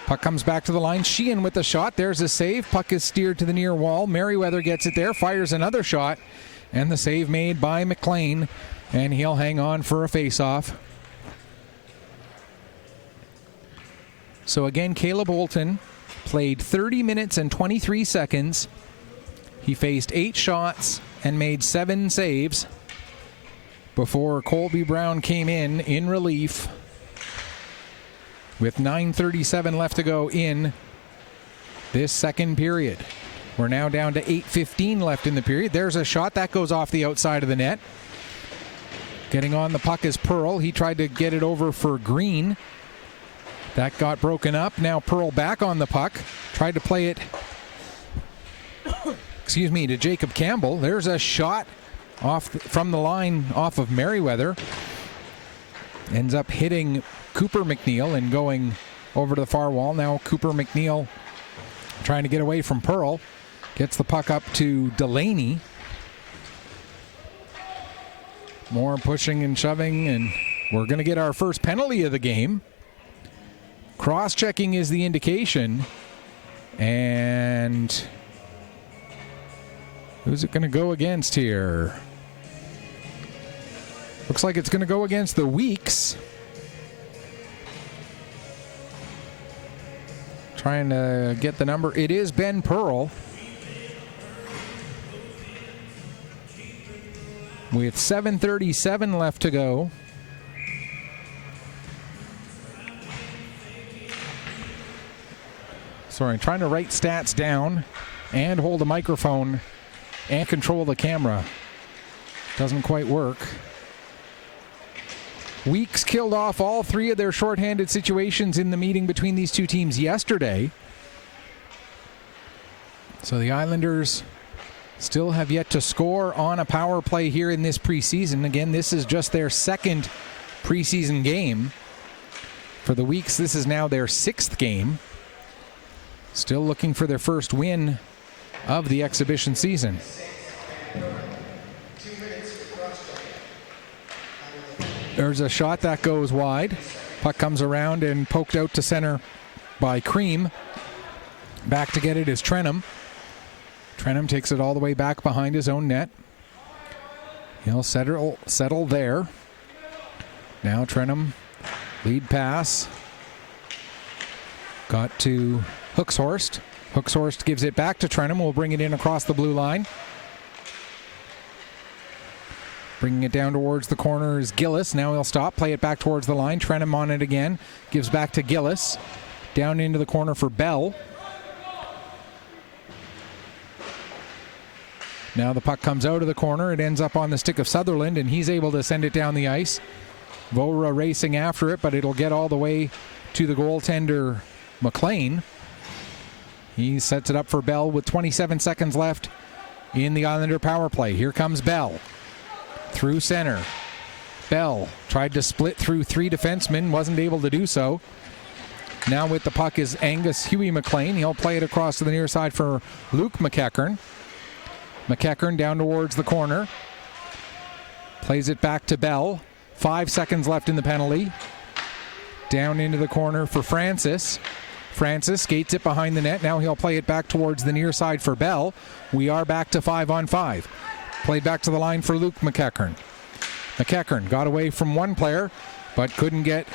Puck comes back to the line. Sheehan with the shot. There's a save. Puck is steered to the near wall. Merriweather gets it there. Fires another shot. And the save made by McLean. And he'll hang on for a face-off. So again, Caleb Olton played 30 minutes and 23 seconds. He faced 8 shots and made 7 saves before Colby Brown came in relief. With 9:37 left to go in this second period. We're now down to 8:15 left in the period. There's a shot that goes off the outside of the net. Getting on the puck is Pearl. He tried to get it over for Green. That got broken up. Now Pearl back on the puck. Tried to play it, to Jacob Campbell. There's a shot from the line off of Merriweather. Ends up hitting Cooper McNeil and going over to the far wall. Now Cooper McNeil trying to get away from Pearl. Gets the puck up to Delaney. More pushing and shoving, and we're going to get our first penalty of the game. Cross-checking is the indication. And who's it going to go against here? Looks like it's going to go against the Weeks. Trying to get the number. It is Ben Pearl. With 7:37 left to go. Sorry, I'm trying to write stats down and hold a microphone and control the camera. Doesn't quite work. Weeks killed off all 3 of their shorthanded situations in the meeting between these two teams yesterday. So the Islanders still have yet to score on a power play here in this preseason. Again, this is just their second preseason game. For the Weeks, this is now their 6th game. Still looking for their first win of the exhibition season. There's a shot that goes wide. Puck comes around and poked out to center by Cream. Back to get it is Trenum. Trenum takes it all the way back behind his own net. He'll settle there. Now Trenum, lead pass. Got to Hawkesbury. Hawkesbury gives it back to Trenum. We'll bring it in across the blue line. Bringing it down towards the corner is Gillis. Now he'll stop, play it back towards the line. Trenum on it again. Gives back to Gillis. Down into the corner for Bell. Now the puck comes out of the corner. It ends up on the stick of Sutherland, and he's able to send it down the ice. Vora racing after it, but it'll get all the way to the goaltender, McLean. He sets it up for Bell with 27 seconds left in the Islander power play. Here comes Bell. Through center. Bell tried to split through 3 defensemen, wasn't able to do so. Now with the puck is Angus Huey McLean. He'll play it across to the near side for Luke McEachern. McEachern down towards the corner. Plays it back to Bell. 5 seconds left in the penalty. Down into the corner for Francis. Francis skates it behind the net. Now he'll play it back towards the near side for Bell. We are back to 5-on-5. Played back to the line for Luke McEachern. McEachern got away from one player, but couldn't get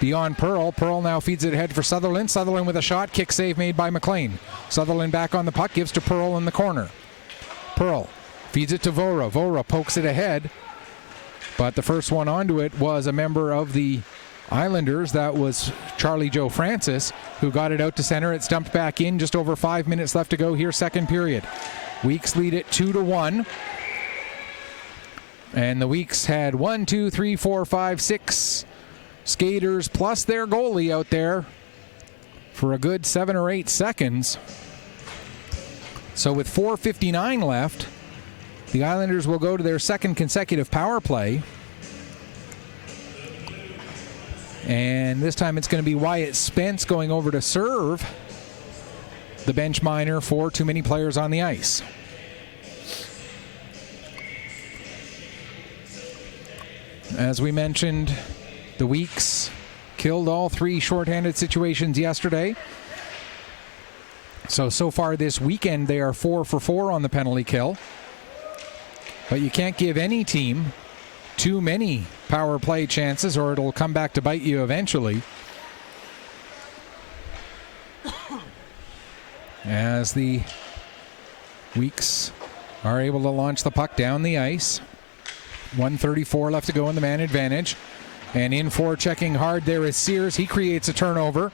beyond Pearl. Pearl now feeds it ahead for Sutherland. Sutherland with a shot. Kick save made by McLean. Sutherland back on the puck. Gives to Pearl in the corner. Pearl feeds it to Vora. Vora pokes it ahead, but the first one onto it was a member of the Islanders. That was Charlie Joe Francis, who got it out to center. It's dumped back in. Just over 5 minutes left to go here, second period. Weeks lead it 2-1. And the Weeks had 1, 2, 3, 4, 5, 6 skaters plus their goalie out there for a good 7 or 8 seconds. So with 4:59 left, the Islanders will go to their second consecutive power play. And this time it's going to be Wyatt Spence going over to serve the bench minor for too many players on the ice. As we mentioned, the Weeks killed all 3 shorthanded situations yesterday. So far this weekend, they are 4 for 4 on the penalty kill. But you can't give any team too many power play chances, or it'll come back to bite you eventually. As the Weeks are able to launch the puck down the ice. 1:34 left to go in the man advantage. And in for checking hard there is Sears. He creates a turnover.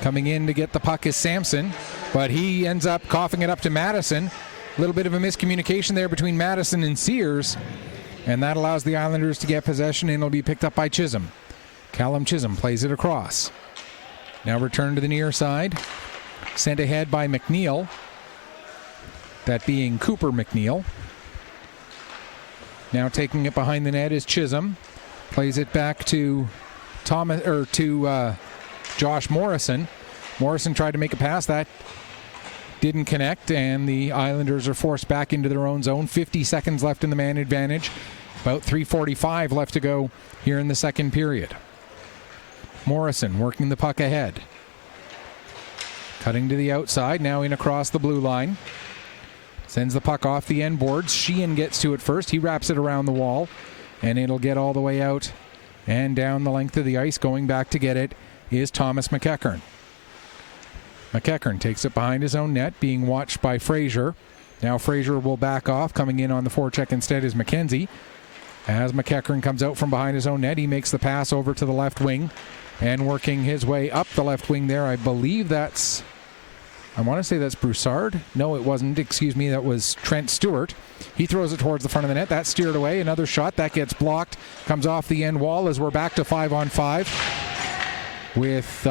Coming in to get the puck is Sampson, but he ends up coughing it up to Madison. A little bit of a miscommunication there between Madison and Sears, and that allows the Islanders to get possession, and it'll be picked up by Chisholm. Callum Chisholm plays it across. Now returned to the near side. Sent ahead by McNeil. That being Cooper McNeil. Now taking it behind the net is Chisholm. Plays it back to Josh Morrison. Morrison tried to make a pass. That didn't connect, and the Islanders are forced back into their own zone. 50 seconds left in the man advantage. About 3:45 left to go here in the second period. Morrison working the puck ahead. Cutting to the outside, now in across the blue line. Sends the puck off the end boards. Sheehan gets to it first. He wraps it around the wall, and it'll get all the way out and down the length of the ice. Going back to get it is Thomas McEachern. McEachern takes it behind his own net, being watched by Fraser. Now Fraser will back off. Coming in on the forecheck instead is McKenzie. As McEachern comes out from behind his own net, he makes the pass over to the left wing and working his way up the left wing there. I believe that's, I want to say that's Broussard. No, it wasn't. Excuse me. That was Trent Stewart. He throws it towards the front of the net. That's steered away. Another shot. That gets blocked. Comes off the end wall as we're back to 5-on-5 with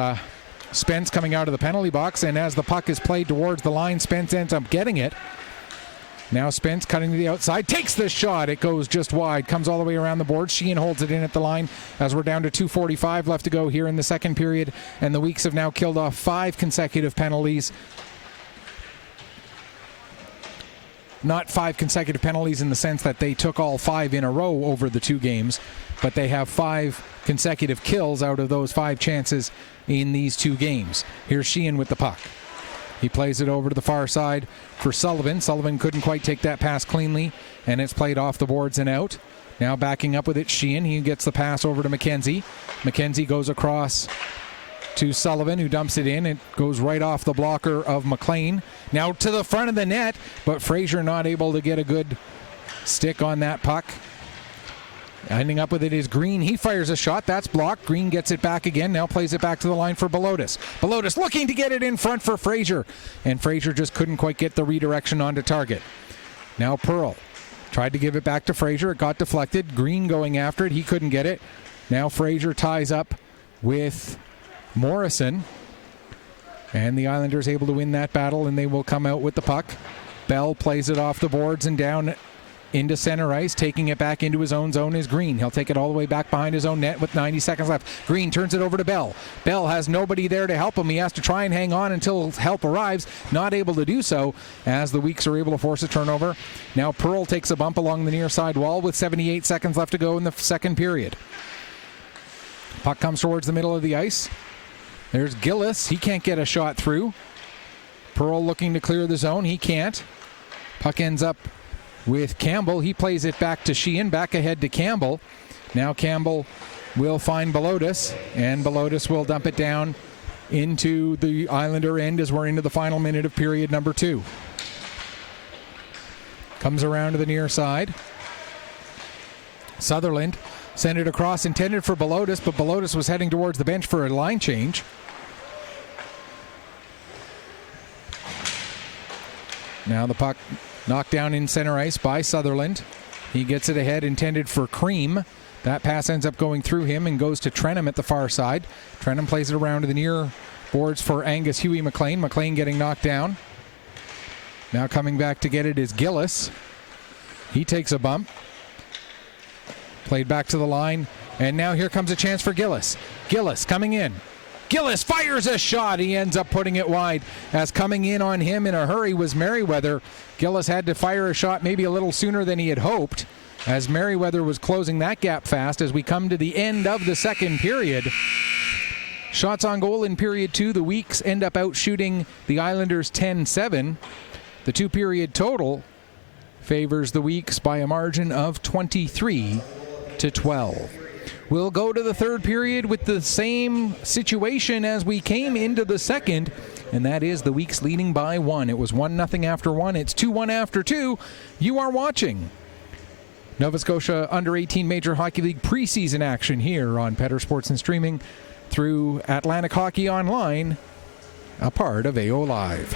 Spence coming out of the penalty box, and as the puck is played towards the line, Spence ends up getting it. Now Spence cutting to the outside, takes the shot. It goes just wide, comes all the way around the board. Sheehan holds it in at the line as we're down to 2:45 left to go here in the second period, and the Weeks have now killed off 5 consecutive penalties. Not 5 consecutive penalties in the sense that they took all 5 in a row over the 2 games, but they have 5 consecutive kills out of those 5 chances in these 2 games. Here's Sheehan with the puck. He plays it over to the far side for Sullivan. Sullivan couldn't quite take that pass cleanly, and it's played off the boards and out. Now backing up with it, Sheehan. He gets the pass over to McKenzie. McKenzie goes across to Sullivan, who dumps it in. It goes right off the blocker of McLean. Now to the front of the net, but Fraser not able to get a good stick on that puck. Ending up with it is Green. He fires a shot. That's blocked. Green gets it back again. Now plays it back to the line for Belotis. Belotis looking to get it in front for Fraser. And Fraser just couldn't quite get the redirection onto target. Now Pearl tried to give it back to Fraser. It got deflected. Green going after it. He couldn't get it. Now Fraser ties up with Morrison. And the Islanders able to win that battle, and they will come out with the puck. Bell plays it off the boards and down into center ice. Taking it back into his own zone is Green. He'll take it all the way back behind his own net with 90 seconds left. Green turns it over to Bell. Bell has nobody there to help him. He has to try and hang on until help arrives. Not able to do so as the Weeks are able to force a turnover. Now Pearl takes a bump along the near side wall with 78 seconds left to go in the second period. Puck comes towards the middle of the ice. There's Gillis. He can't get a shot through. Pearl looking to clear the zone. He can't. Puck ends up with Campbell. He plays it back to Sheehan, back ahead to Campbell. Now Campbell will find Belotis, and Belotis will dump it down into the Islander end as we're into the final minute of period number 2. Comes around to the near side. Sutherland sent it across, intended for Belotis, but Belotis was heading towards the bench for a line change. Now the puck knocked down in center ice by Sutherland. He gets it ahead, intended for Cream. That pass ends up going through him and goes to Trenum at the far side. Trenum plays it around to the near boards for Angus Huey McLean. McLean getting knocked down. Now coming back to get it is Gillis. He takes a bump. Played back to the line. And now here comes a chance for Gillis. Gillis coming in. Gillis fires a shot. He ends up putting it wide, as coming in on him in a hurry was Merriweather. Gillis had to fire a shot maybe a little sooner than he had hoped, as Merriweather was closing that gap fast as we come to the end of the second period. Shots on goal in period 2. The Weeks end up out shooting the Islanders 10-7. The 2-period total favors the Weeks by a margin of 23-12. We'll go to the third period with the same situation as we came into the second, and that is the Weeks leading by 1. It was 1-0 after 1. It's 2-1 after 2. You are watching Nova Scotia Under-18 Major Hockey League preseason action here on Petter Sports and Streaming through Atlantic Hockey Online, a part of AO Live.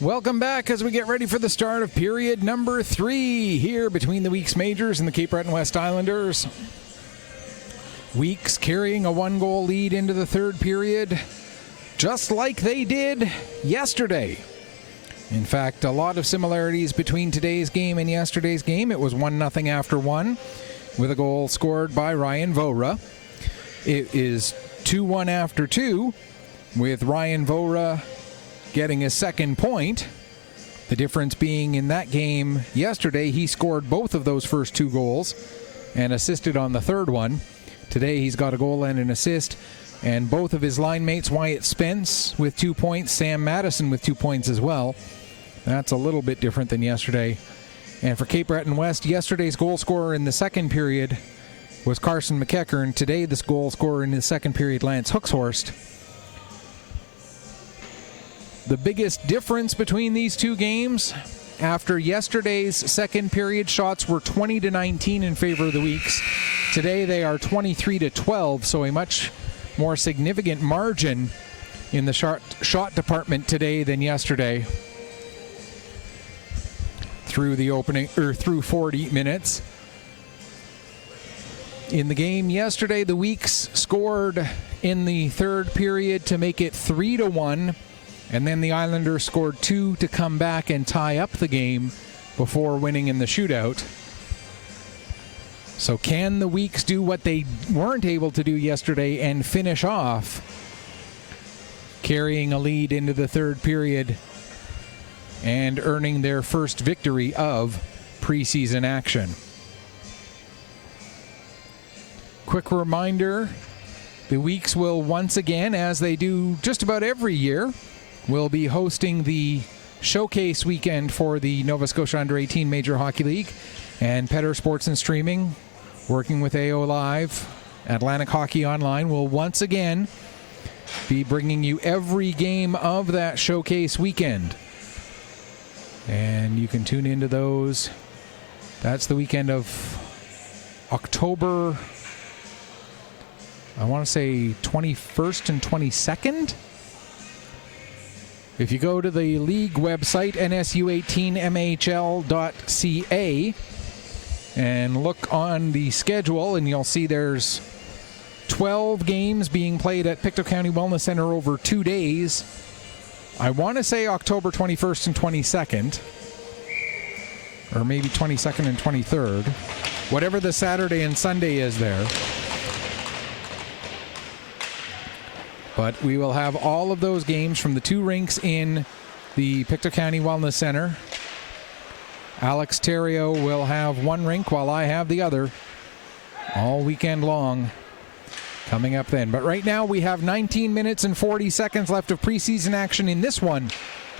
Welcome back as we get ready for the start of period number 3 here between the Weeks Majors and the Cape Breton West Islanders. Weeks carrying a 1-goal lead into the third period, just like they did yesterday. In fact, a lot of similarities between today's game and yesterday's game. It was 1-0 after 1 with a goal scored by Ryan Vora. It is 2-1 after 2 with Ryan Vora getting his second point. The difference being in that game yesterday, he scored both of those first 2 goals and assisted on the third one. Today he's got a goal and an assist, and both of his line mates, Wyatt Spence with 2 points, Sam Madison with 2 points as well. That's a little bit different than yesterday. And for Cape Breton West, yesterday's goal scorer in the second period was Carson McEachern. Today, this goal scorer in the second period, Lance Hooks-Horst. The biggest difference between these two games, after yesterday's second period, shots were 20-19 in favor of the Weeks. Today they are 23-12, so a much more significant margin in the shot department today than yesterday. Through the opening, or through 40 minutes. In the game yesterday, the Weeks scored in the third period to make it 3-1. And then the Islanders scored 2 to come back and tie up the game before winning in the shootout. So can the Weeks do what they weren't able to do yesterday and finish off, carrying a lead into the third period and earning their first victory of preseason action? Quick reminder, the Weeks will once again, as they do just about every year, will be hosting the showcase weekend for the Nova Scotia Under-18 Major Hockey League. And Petter Sports and Streaming, working with AO Live, Atlantic Hockey Online, will once again be bringing you every game of that showcase weekend. And you can tune into those. That's the weekend of October, I want to say 21st and 22nd. If you go to the league website, NSU18MHL.ca, and look on the schedule, and you'll see there's 12 games being played at Pictou County Wellness Center over 2 days. I want to say October 21st and 22nd, or maybe 22nd and 23rd, whatever the Saturday and Sunday is there. But we will have all of those games from the 2 rinks in the Pictou County Wellness Center. Alex Terrio will have 1 rink while I have the other all weekend long coming up then. But right now we have 19 minutes and 40 seconds left of preseason action in this one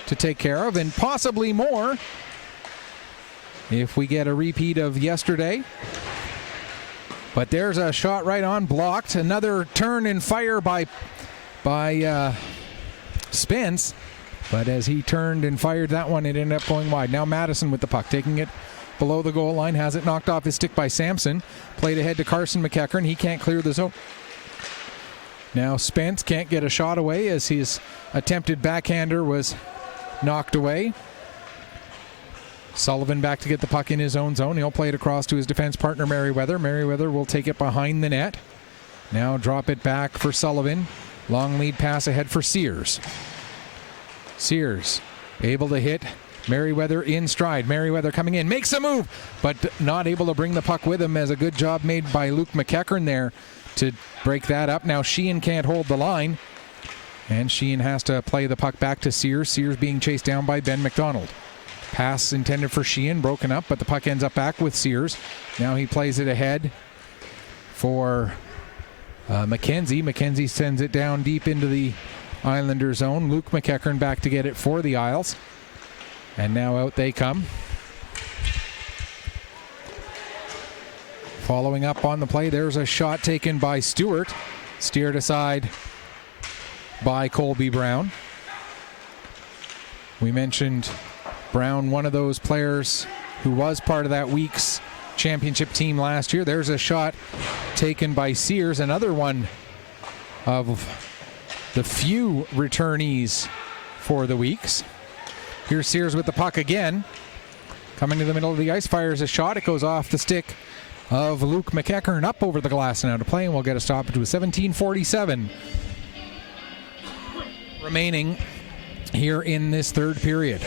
to take care of, and possibly more if we get a repeat of yesterday. But there's a shot right on, blocked. Another turn and fire by Spence, but as he turned and fired that one, it ended up going wide. Now Madison with the puck, taking it below the goal line, has it knocked off his stick by Sampson. Played ahead to Carson McEachern. He can't clear the zone. Now Spence can't get a shot away as his attempted backhander was knocked away. Sullivan back to get the puck in his own zone. He'll play it across to his defense partner, Merriweather. Merriweather will take it behind the net. Now drop it back for Sullivan. Long lead pass ahead for Sears. Sears able to hit Merriweather in stride. Merriweather coming in, makes a move, but not able to bring the puck with him, as a good job made by Luke McEachern there to break that up. Now Sheehan can't hold the line, and Sheehan has to play the puck back to Sears. Sears being chased down by Ben McDonald. Pass intended for Sheehan, broken up, but the puck ends up back with Sears. Now he plays it ahead for McKenzie. McKenzie sends it down deep into the Islander zone. Luke McEachern back to get it for the Isles. And now out they come. Following up on the play, there's a shot taken by Stewart. Steered aside by Colby Brown. We mentioned Brown, one of those players who was part of that week's championship team last year. There's a shot taken by Sears, another one of the few returnees for the Weeks. Here's Sears with the puck again. Coming to the middle of the ice, fires a shot. It goes off the stick of Luke McEachern up over the glass and out of play, and we'll get a stoppage with 17:47 remaining here in this third period.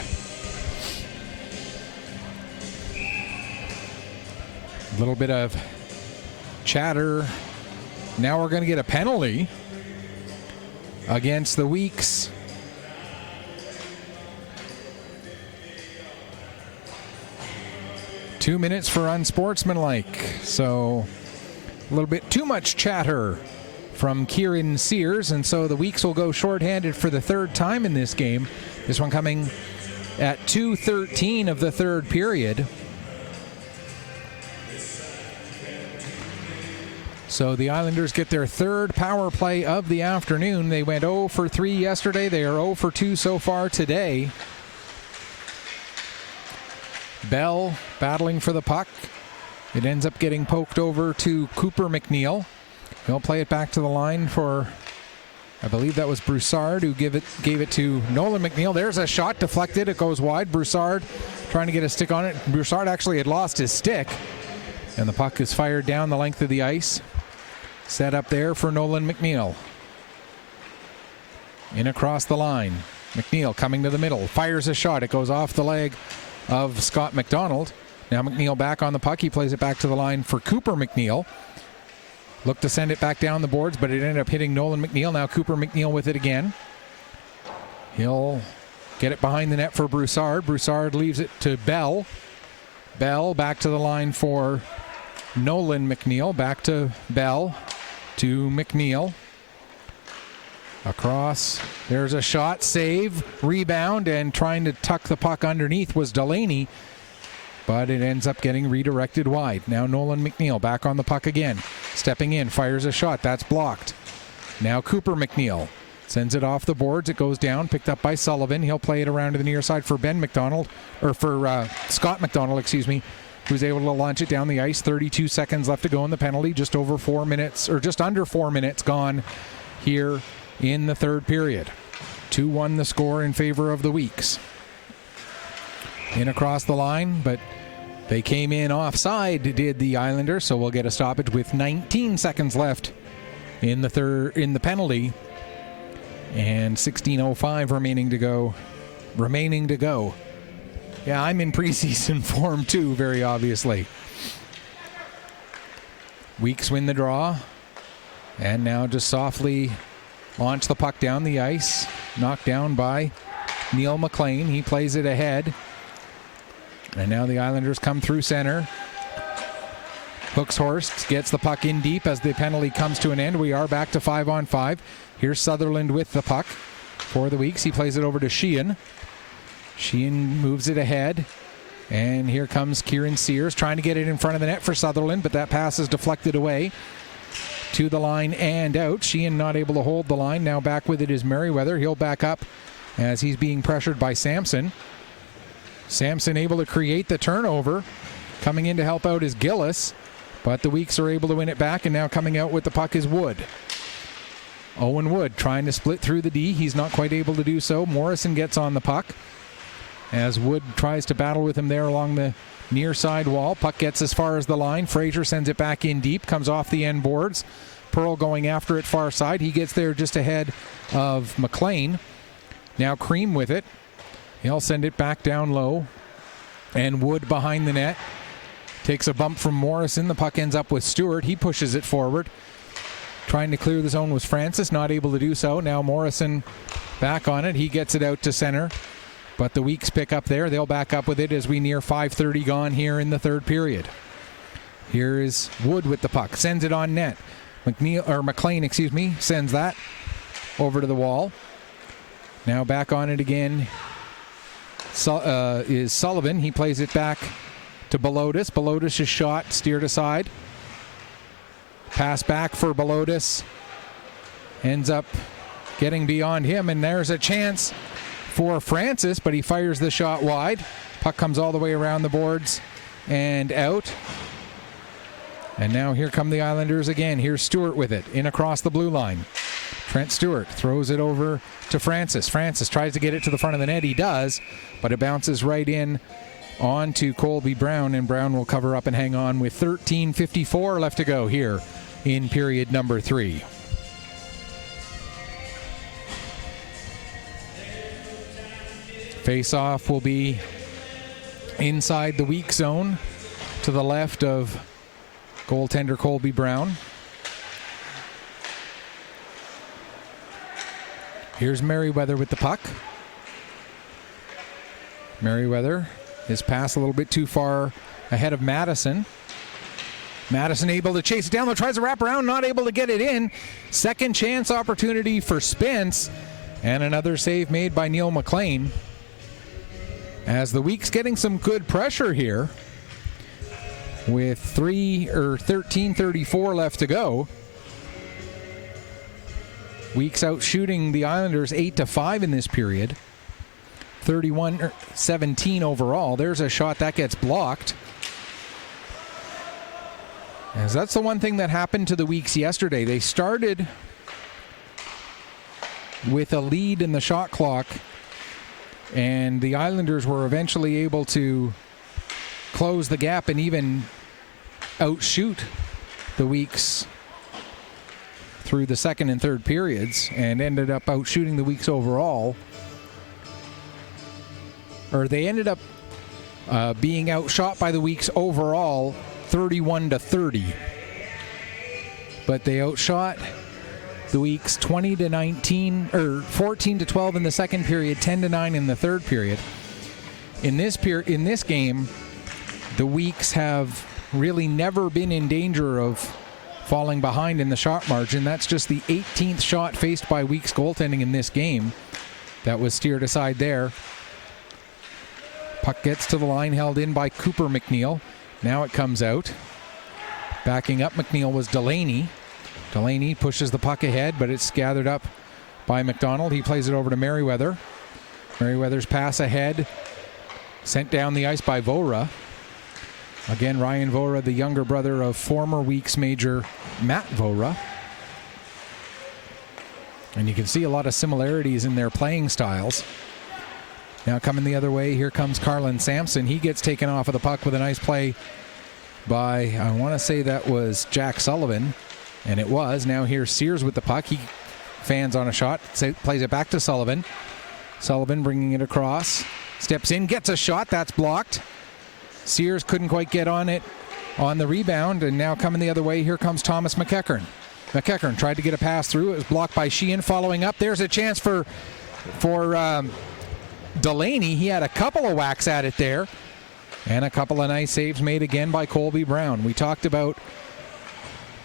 A little bit of chatter. Now we're going to get a penalty against the Weeks. Two minutes for unsportsmanlike. So a little bit too much chatter from Kieran Sears, and so the Weeks will go shorthanded for the third time in this game. This one coming at 2:13 of the third period. So the Islanders get their third power play of the afternoon. They went 0 for 3 yesterday. They are 0 for 2 so far today. Bell battling for the puck. It ends up getting poked over to Cooper McNeil. He'll play it back to the line for, I believe that was Broussard who gave it to Nolan McNeil. There's a shot deflected. It goes wide. Broussard trying to get a stick on it. Broussard actually had lost his stick, and the puck is fired down the length of the ice. Set up there for Nolan McNeil. In across the line. McNeil coming to the middle. Fires a shot. It goes off the leg of Scott McDonald. Now McNeil back on the puck. He plays it back to the line for Cooper McNeil. Looked to send it back down the boards, but it ended up hitting Nolan McNeil. Now Cooper McNeil with it again. He'll get it behind the net for Broussard. Broussard leaves it to Bell. Bell back to the line for Nolan McNeil. Back to Bell. To McNeil. Across. There's a shot. Save. Rebound. And trying to tuck the puck underneath was Delaney. But it ends up getting redirected wide. Now Nolan McNeil back on the puck again. Stepping in. Fires a shot. That's blocked. Now Cooper McNeil. Sends it off the boards. It goes down. Picked up by Sullivan. He'll play it around to the near side for Ben McDonald. Or for Scott McDonald, excuse me. Who's able to launch it down the ice. 32 seconds left to go in the penalty. Just over 4 minutes, or just under 4 minutes gone here in the third period. 2-1 the score in favor of the Weeks. In across the line, but they came in offside, did the Islanders, so we'll get a stoppage with 19 seconds left in the penalty. And 16:05 remaining to go. Yeah, I'm in preseason form too, very obviously. Weeks win the draw. And now just softly launch the puck down the ice. Knocked down by Neil McLean. He plays it ahead. And now the Islanders come through center. Hookshorst gets the puck in deep as the penalty comes to an end. We are back to 5-on-5. Here's Sutherland with the puck for the Weeks. He plays it over to Sheehan. Sheehan moves it ahead. And here comes Kieran Sears trying to get it in front of the net for Sutherland, but that pass is deflected away to the line and out. Sheehan not able to hold the line. Now back with it is Merriweather. He'll back up as he's being pressured by Sampson. Sampson able to create the turnover. Coming in to help out is Gillis, but the Weeks are able to win it back, and now coming out with the puck is Wood. Owen Wood trying to split through the D. He's not quite able to do so. Morrison gets on the puck as Wood tries to battle with him there along the near side wall. Puck gets as far as the line. Fraser sends it back in deep, comes off the end boards. Pearl going after it far side. He gets there just ahead of McLean. Now Cream with it. He'll send it back down low. And Wood behind the net. Takes a bump from Morrison. The puck ends up with Stewart. He pushes it forward. Trying to clear the zone was Francis. Not able to do so. Now Morrison back on it. He gets it out to center. But the Weeks pick up there. They'll back up with it as we near 5:30 gone here in the third period. Here is Wood with the puck. Sends it on net. McLean, sends that over to the wall. Now back on it again is Sullivan. He plays it back to Belodis. Belodis' shot steered aside. Pass back for Belodis. Ends up getting beyond him, and there's a chance for Francis, but he fires the shot wide. Puck comes all the way around the boards and out. And now here come the Islanders again. Here's Stewart with it in across the blue line. Trent Stewart throws it over to Francis. Francis tries to get it to the front of the net. He does, but it bounces right in onto Colby Brown, and Brown will cover up and hang on with 13:54 left to go here in period number 3. Face-off will be inside the weak zone to the left of goaltender Colby Brown. Here's Merriweather with the puck. Merriweather, his pass a little bit too far ahead of Madison. Madison able to chase it down, though tries to wrap around, not able to get it in. Second chance opportunity for Spence, and another save made by Neil McLean. As the Weeks getting some good pressure here with 13:34 left to go. Weeks out shooting the Islanders 8-5 in this period. 31-17 overall. There's a shot that gets blocked. As that's the one thing that happened to the Weeks yesterday. They started with a lead in the shot clock, and the Islanders were eventually able to close the gap and even outshoot the Weeks through the second and third periods, and ended up outshooting the Weeks overall. Or they ended up being outshot by the Weeks overall 31-30. But they outshot the Weeks 20-19, or 14-12 in the second period, 10-9 in the third period. In this game, the Weeks have really never been in danger of falling behind in the shot margin. That's just the 18th shot faced by Weeks goaltending in this game that was steered aside there. Puck gets to the line, held in by Cooper McNeil. Now it comes out. Backing up McNeil was Delaney. Delaney pushes the puck ahead, but it's gathered up by McDonald. He plays it over to Merriweather. Merriweather's pass ahead, sent down the ice by Vora. Again, Ryan Vora, the younger brother of former Weeks major Matt Vora. And you can see a lot of similarities in their playing styles. Now coming the other way, here comes Carlin Sampson. He gets taken off of the puck with a nice play by, I want to say that was Jack Sullivan. And it was. Now here's Sears with the puck. He fans on a shot, plays it back to Sullivan. Sullivan bringing it across. Steps in, gets a shot. That's blocked. Sears couldn't quite get on it on the rebound, and now coming the other way, here comes Thomas McEachern. McEachern tried to get a pass through. It was blocked by Sheehan. Following up, there's a chance for Delaney. He had a couple of whacks at it there, and a couple of nice saves made again by Colby Brown. We talked about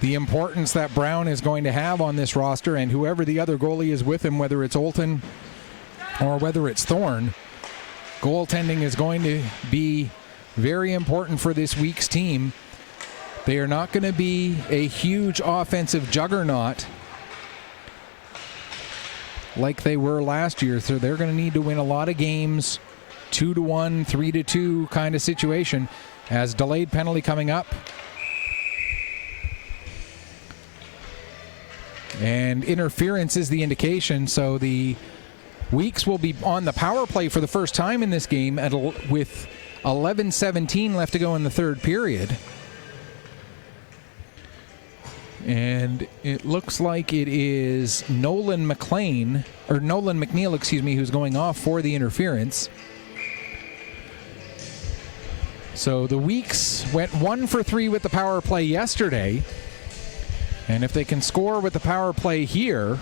the importance that Brown is going to have on this roster, and whoever the other goalie is with him, whether it's Olton or whether it's Thorne, goaltending is going to be very important for this Weeks team. They are not going to be a huge offensive juggernaut like they were last year, so they're going to need to win a lot of games, 2-1, 3-2 kind of situation. As delayed penalty coming up. And interference is the indication, so the Weeks will be on the power play for the first time in this game with 11:17 left to go in the third period. And it looks like it is Nolan McNeil, excuse me, who's going off for the interference. So the Weeks went 1 for 3 with the power play yesterday. And if they can score with the power play here,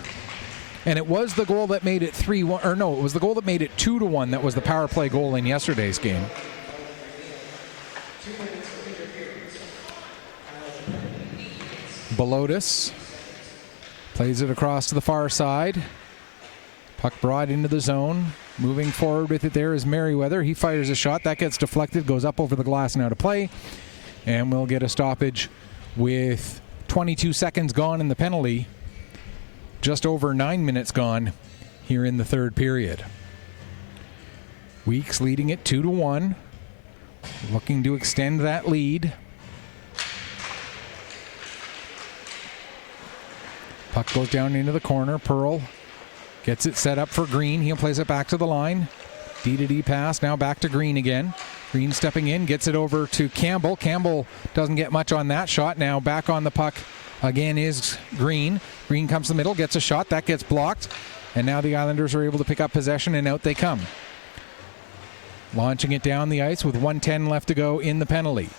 and it was the goal that made it 3-1, or no, it was the goal that made it 2-1 that was the power play goal in yesterday's game. Belotis plays it across to the far side. Puck brought into the zone. Moving forward with it there is Merriweather. He fires a shot. That gets deflected, goes up over the glass and out of play. And we'll get a stoppage with 22 seconds gone in the penalty. Just over 9 minutes gone here in the third period. Weeks leading it 2-1. Looking to extend that lead. Puck goes down into the corner. Pearl gets it set up for Green. He'll place it back to the line. D-to-D pass, now back to Green again. Green stepping in, gets it over to Campbell. Campbell doesn't get much on that shot. Now back on the puck again is Green. Green comes to the middle, gets a shot. That gets blocked. And now the Islanders are able to pick up possession, and out they come. Launching it down the ice with 1:10 left to go in the penalty.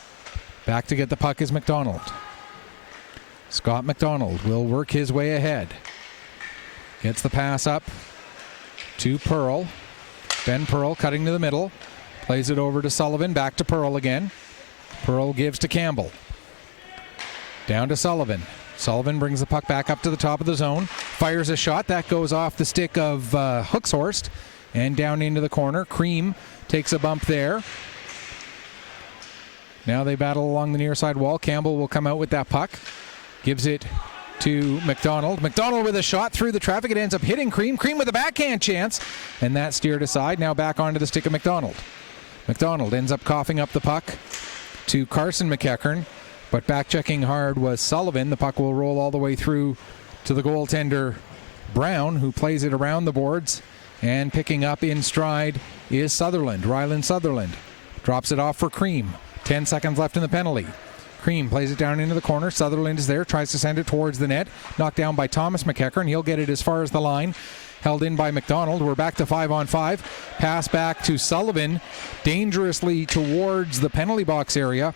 Back to get the puck is McDonald. Scott McDonald will work his way ahead. Gets the pass up to Pearl. Ben Pearl cutting to the middle. Plays it over to Sullivan. Back to Pearl again. Pearl gives to Campbell. Down to Sullivan. Sullivan brings the puck back up to the top of the zone. Fires a shot. That goes off the stick of Hawkesbury and down into the corner. Cream takes a bump there. Now they battle along the near side wall. Campbell will come out with that puck. Gives it to McDonald. McDonald with a shot through the traffic. It ends up hitting Cream. Cream with a backhand chance. And that steered aside. Now back onto the stick of McDonald. McDonald ends up coughing up the puck to Carson McEachern. But back checking hard was Sullivan. The puck will roll all the way through to the goaltender Brown, who plays it around the boards. And picking up in stride is Sutherland. Ryland Sutherland drops it off for Cream. 10 seconds left in the penalty. Cream plays it down into the corner. Sutherland is there, tries to send it towards the net. Knocked down by Thomas McEachern. He'll get it as far as the line. Held in by McDonald. We're back to 5-on-5. Pass back to Sullivan, dangerously towards the penalty box area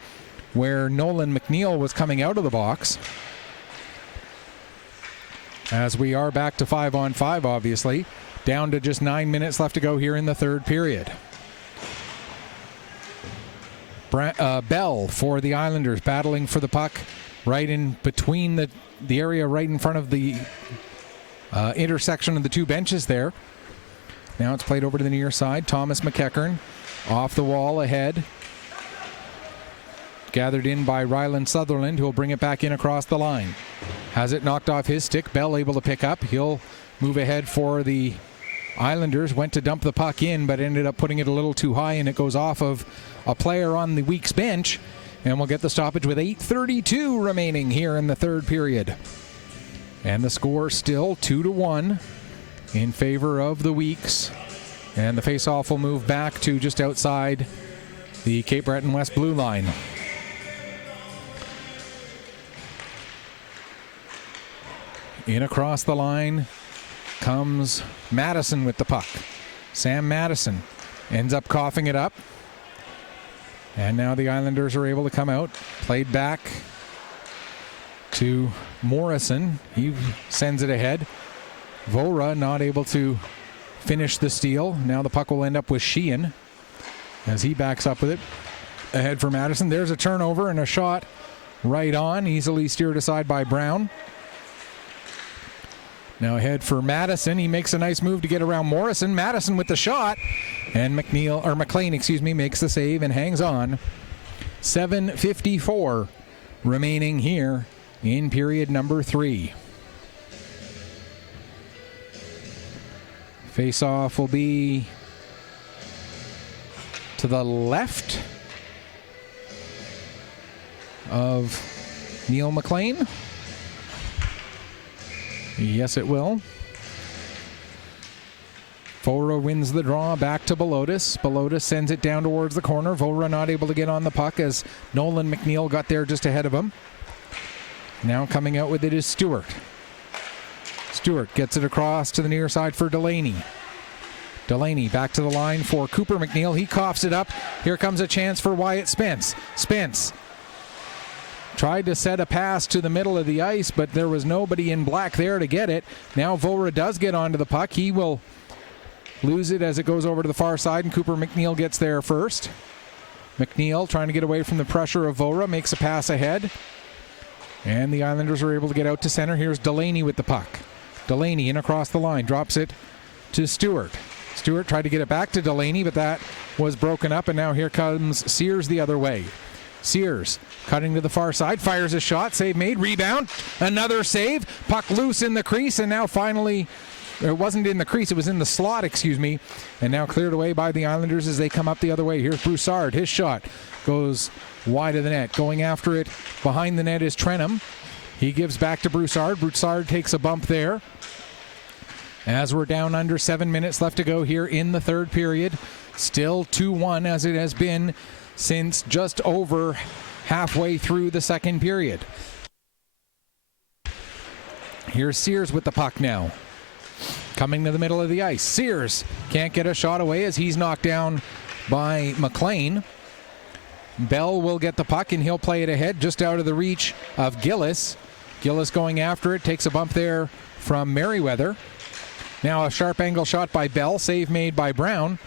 where Nolan McNeil was coming out of the box. As we are back to 5-on-5, obviously. Down to just 9 minutes left to go here in the third period. Bell for the Islanders, battling for the puck right in between the area right in front of the intersection of the two benches there. Now it's played over to the near side. Thomas McEachern off the wall ahead. Gathered in by Ryland Sutherland, who will bring it back in across the line. Has it knocked off his stick. Bell able to pick up. He'll move ahead for the Islanders. Went to dump the puck in, but ended up putting it a little too high, and it goes off of a player on the Weeks bench. And we'll get the stoppage with 8:32 remaining here in the third period. And the score still 2-1 in favor of the Weeks. And the faceoff will move back to just outside the Cape Breton West blue line. In across the line comes Madison with the puck. Sam Madison ends up coughing it up. And now the Islanders are able to come out. Played back to Morrison. He sends it ahead. Vora not able to finish the steal. Now the puck will end up with Sheehan as he backs up with it. Ahead for Madison. There's a turnover and a shot right on. Easily steered aside by Brown. Now ahead for Madison. He makes a nice move to get around Morrison. Madison with the shot. And McLean, makes the save and hangs on. 7:54 remaining here in period number 3. Face-off will be to the left of Neil McLean. Yes, it will. Vora wins the draw back to Belotis. Belotis sends it down towards the corner. Vora not able to get on the puck as Nolan McNeil got there just ahead of him. Now coming out with it is Stewart. Stewart gets it across to the near side for Delaney. Delaney back to the line for Cooper McNeil. He coughs it up. Here comes a chance for Wyatt Spence. Spence tried to set a pass to the middle of the ice, but there was nobody in black there to get it. Now Vora does get onto the puck. He will lose it as it goes over to the far side, and Cooper McNeil gets there first. McNeil trying to get away from the pressure of Vora, makes a pass ahead. And the Islanders are able to get out to center. Here's Delaney with the puck. Delaney in across the line, drops it to Stewart. Stewart tried to get it back to Delaney, but that was broken up, and now here comes Sears the other way. Sears cutting to the far side, fires a shot, save made, rebound, another save, puck loose in the crease, and now finally, it wasn't in the crease, it was in the slot, and now cleared away by the Islanders as they come up the other way. Here's Broussard, his shot goes wide of the net. Going after it behind the net is Trenum. He gives back to Broussard. Broussard takes a bump there. As we're down under 7 minutes left to go here in the third period. Still 2-1 as it has been since just over halfway through the second period. Here's Sears with the puck now. Coming to the middle of the ice. Sears can't get a shot away as he's knocked down by McLean. Bell will get the puck and he'll play it ahead just out of the reach of Gillis. Gillis going after it, takes a bump there from Merriweather. Now a sharp angle shot by Bell, save made by Brown.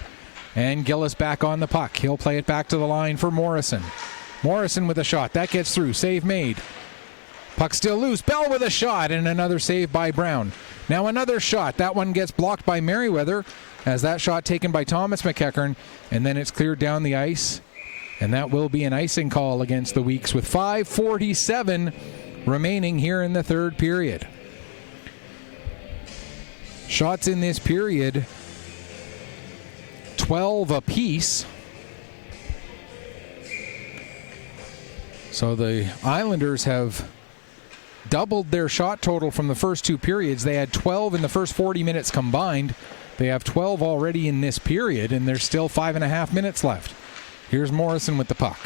And Gillis back on the puck. He'll play it back to the line for Morrison. Morrison with a shot. That gets through. Save made. Puck still loose. Bell with a shot and another save by Brown. Now another shot. That one gets blocked by Merriweather as that shot taken by Thomas McEachern. And then it's cleared down the ice. And that will be an icing call against the Weeks with 5:47 remaining here in the third period. Shots in this period, 12 apiece. So the Islanders have doubled their shot total from the first two periods. They had 12 in the first 40 minutes combined. They have 12 already in this period, and there's still 5.5 minutes left. Here's Morrison with the puck.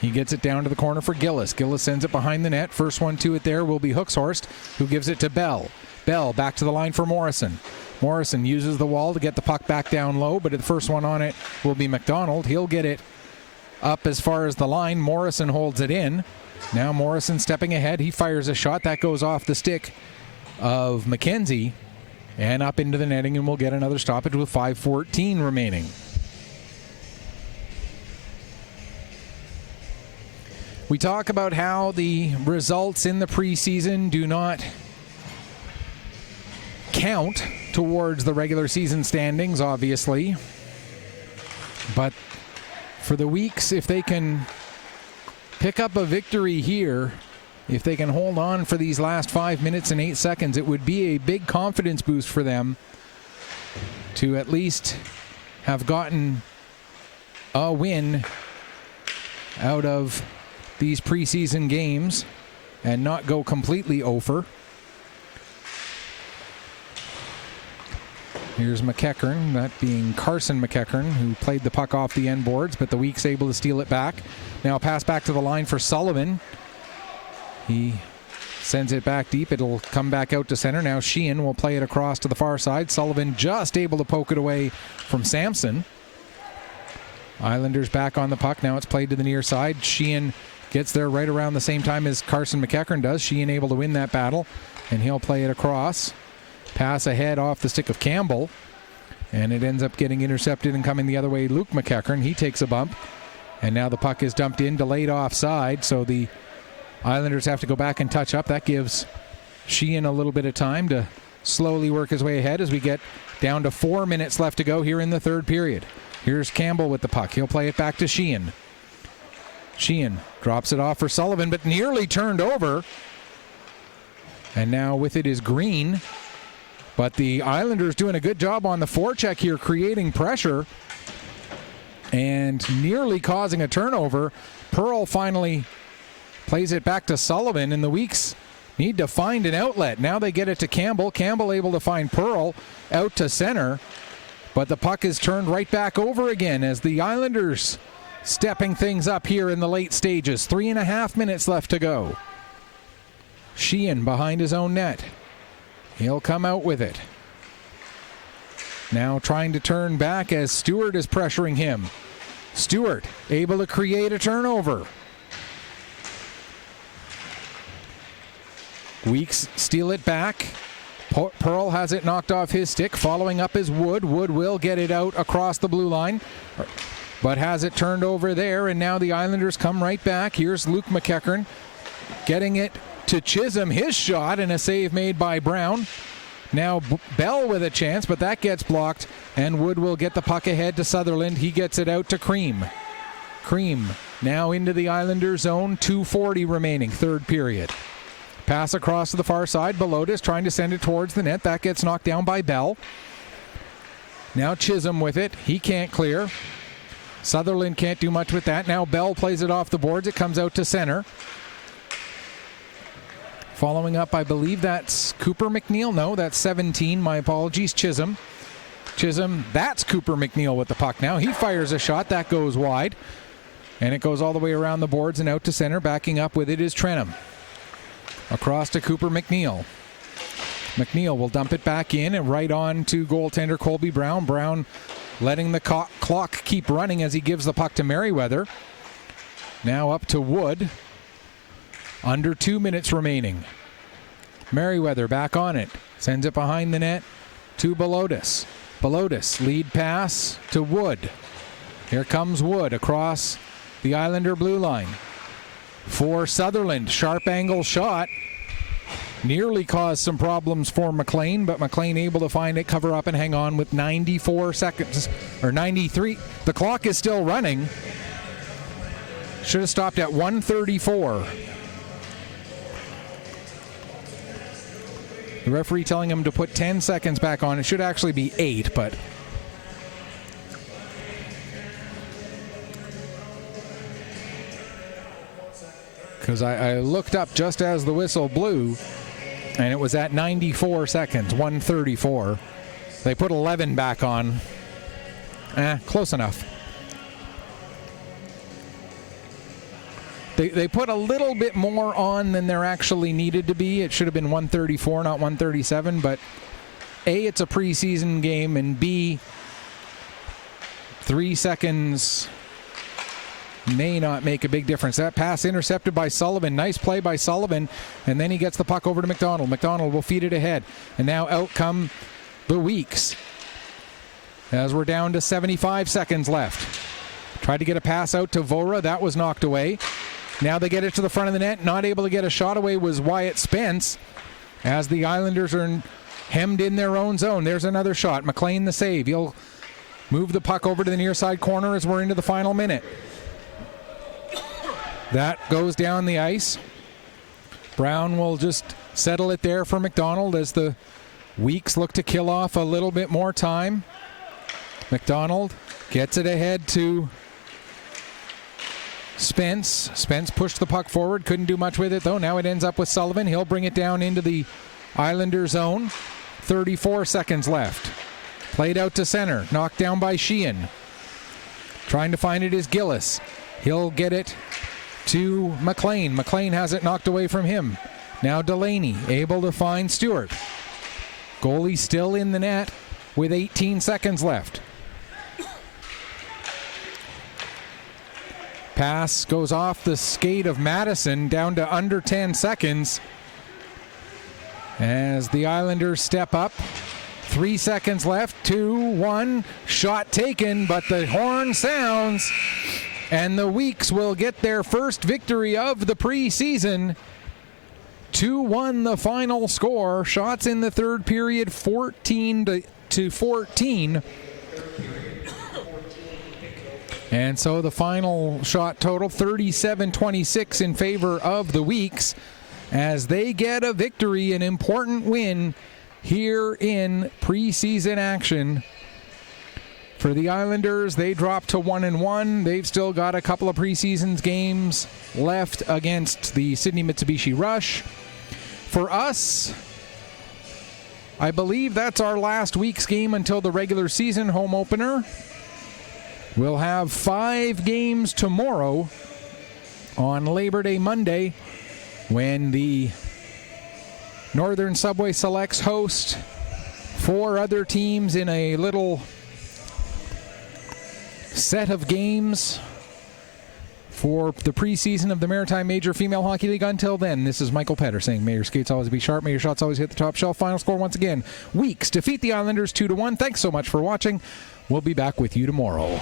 He gets it down to the corner for Gillis. Gillis sends it behind the net. First one to it there will be Hooks-Horst, who gives it to Bell. Bell back to the line for Morrison. Morrison uses the wall to get the puck back down low, but the first one on it will be McDonald. He'll get it up as far as the line. Morrison holds it in. Now Morrison stepping ahead. He fires a shot. That goes off the stick of McKenzie and up into the netting, and we'll get another stoppage with 5:14 remaining. We talk about how the results in the preseason do not count towards the regular season standings, obviously. But for the Weeks, if they can pick up a victory here, if they can hold on for these last 5 minutes and 8 seconds, it would be a big confidence boost for them to at least have gotten a win out of these preseason games and not go completely over. Here's McEachern, that being Carson McEachern, who played the puck off the end boards, but the Weeks able to steal it back. Now pass back to the line for Sullivan. He sends it back deep. It'll come back out to center. Now Sheehan will play it across to the far side. Sullivan just able to poke it away from Sampson. Islanders back on the puck. Now it's played to the near side. Sheehan gets there right around the same time as Carson McEachern does. Sheehan able to win that battle, and he'll play it across. Pass ahead off the stick of Campbell, and it ends up getting intercepted and coming the other way. Luke McEachern, he takes a bump, and now the puck is dumped in, delayed offside, so the Islanders have to go back and touch up. That gives Sheehan a little bit of time to slowly work his way ahead as we get down to 4 minutes left to go here in the third period. Here's Campbell with the puck. He'll play it back to Sheehan. Sheehan drops it off for Sullivan, but nearly turned over. And now with it is Green. But the Islanders doing a good job on the forecheck here, creating pressure and nearly causing a turnover. Pearl finally plays it back to Sullivan, and the Weeks need to find an outlet. Now they get it to Campbell. Campbell able to find Pearl out to center, but the puck is turned right back over again as the Islanders stepping things up here in the late stages. 3.5 minutes left to go. Sheehan behind his own net. He'll come out with it. Now trying to turn back as Stewart is pressuring him. Stewart able to create a turnover. Weeks steal it back. Pearl has it knocked off his stick. Following up is Wood. Wood will get it out across the blue line, but has it turned over there, and now the Islanders come right back. Here's Luke McEachern getting it to Chisholm, his shot, and a save made by Brown. Now Bell with a chance, but that gets blocked, and Wood will get the puck ahead to Sutherland. He gets it out to Cream. Cream now into the Islanders zone. 2:40 remaining, third period. Pass across to the far side. Belotis trying to send it towards the net. That gets knocked down by Bell. Now Chisholm with it. He can't clear. Sutherland can't do much with that. Now Bell plays it off the boards. It comes out to center. Following up, I believe that's Cooper McNeil. No, that's 17. My apologies. Chisholm, that's Cooper McNeil with the puck now. He fires a shot. That goes wide. And it goes all the way around the boards and out to center. Backing up with it is Trenum. Across to Cooper McNeil. McNeil will dump it back in and right on to goaltender Colby Brown. Brown letting the clock keep running as he gives the puck to Merriweather. Now up to Wood. Under 2 minutes remaining. Merriweather back on it. Sends it behind the net to Belotis. Belotis, lead pass to Wood. Here comes Wood across the Islander blue line. For Sutherland, sharp angle shot. Nearly caused some problems for McLean, but McLean able to find it, cover up, and hang on with 94 seconds, or 93. The clock is still running. Should have stopped at 1:34. The referee telling him to put 10 seconds back on. It should actually be 8, but because I looked up just as the whistle blew, and it was at 94 seconds, 1:34. They put 11 back on. Close enough. They put a little bit more on than there actually needed to be. It should have been 1:34, not 1:37, but A, it's a preseason game, and B, 3 seconds may not make a big difference. That pass intercepted by Sullivan. Nice play by Sullivan, and then he gets the puck over to McDonald. McDonald will feed it ahead, and now out come the Weeks as we're down to 75 seconds left. Tried to get a pass out to Vora. That was knocked away. Now they get it to the front of the net. Not able to get a shot away was Wyatt Spence as the Islanders are hemmed in their own zone. There's another shot. McLean the save. He'll move the puck over to the near side corner as we're into the final minute. That goes down the ice. Brown will just settle it there for McDonald as the Weeks look to kill off a little bit more time. McDonald gets it ahead to Spence. Spence pushed the puck forward. Couldn't do much with it, though. Now it ends up with Sullivan. He'll bring it down into the Islander zone. 34 seconds left. Played out to center. Knocked down by Sheehan. Trying to find it is Gillis. He'll get it to McLean. McLean has it knocked away from him. Now Delaney able to find Stewart. Goalie still in the net with 18 seconds left. Pass goes off the skate of Madison down to under 10 seconds as the Islanders step up. 3 seconds left. 2-1. Shot taken, but the horn sounds, and the Weeks will get their first victory of the preseason. 2-1 the final score. Shots in the third period, 14-14. And so the final shot total, 37-26 in favor of the Weeks as they get a victory, an important win here in preseason action. For the Islanders, they drop to 1-1. They've still got a couple of preseason games left against the Sydney Mitsubishi Rush. For us, I believe that's our last week's game until the regular season home opener. We'll have 5 games tomorrow on Labor Day Monday when the Northern Subway Selects host 4 other teams in a little set of games for the preseason of the Maritime Major Female Hockey League. Until then, this is Michael Petter saying, may your skates always be sharp, may your shots always hit the top shelf. Final score once again, Weeks defeat the Islanders 2-1. Thanks so much for watching. We'll be back with you tomorrow.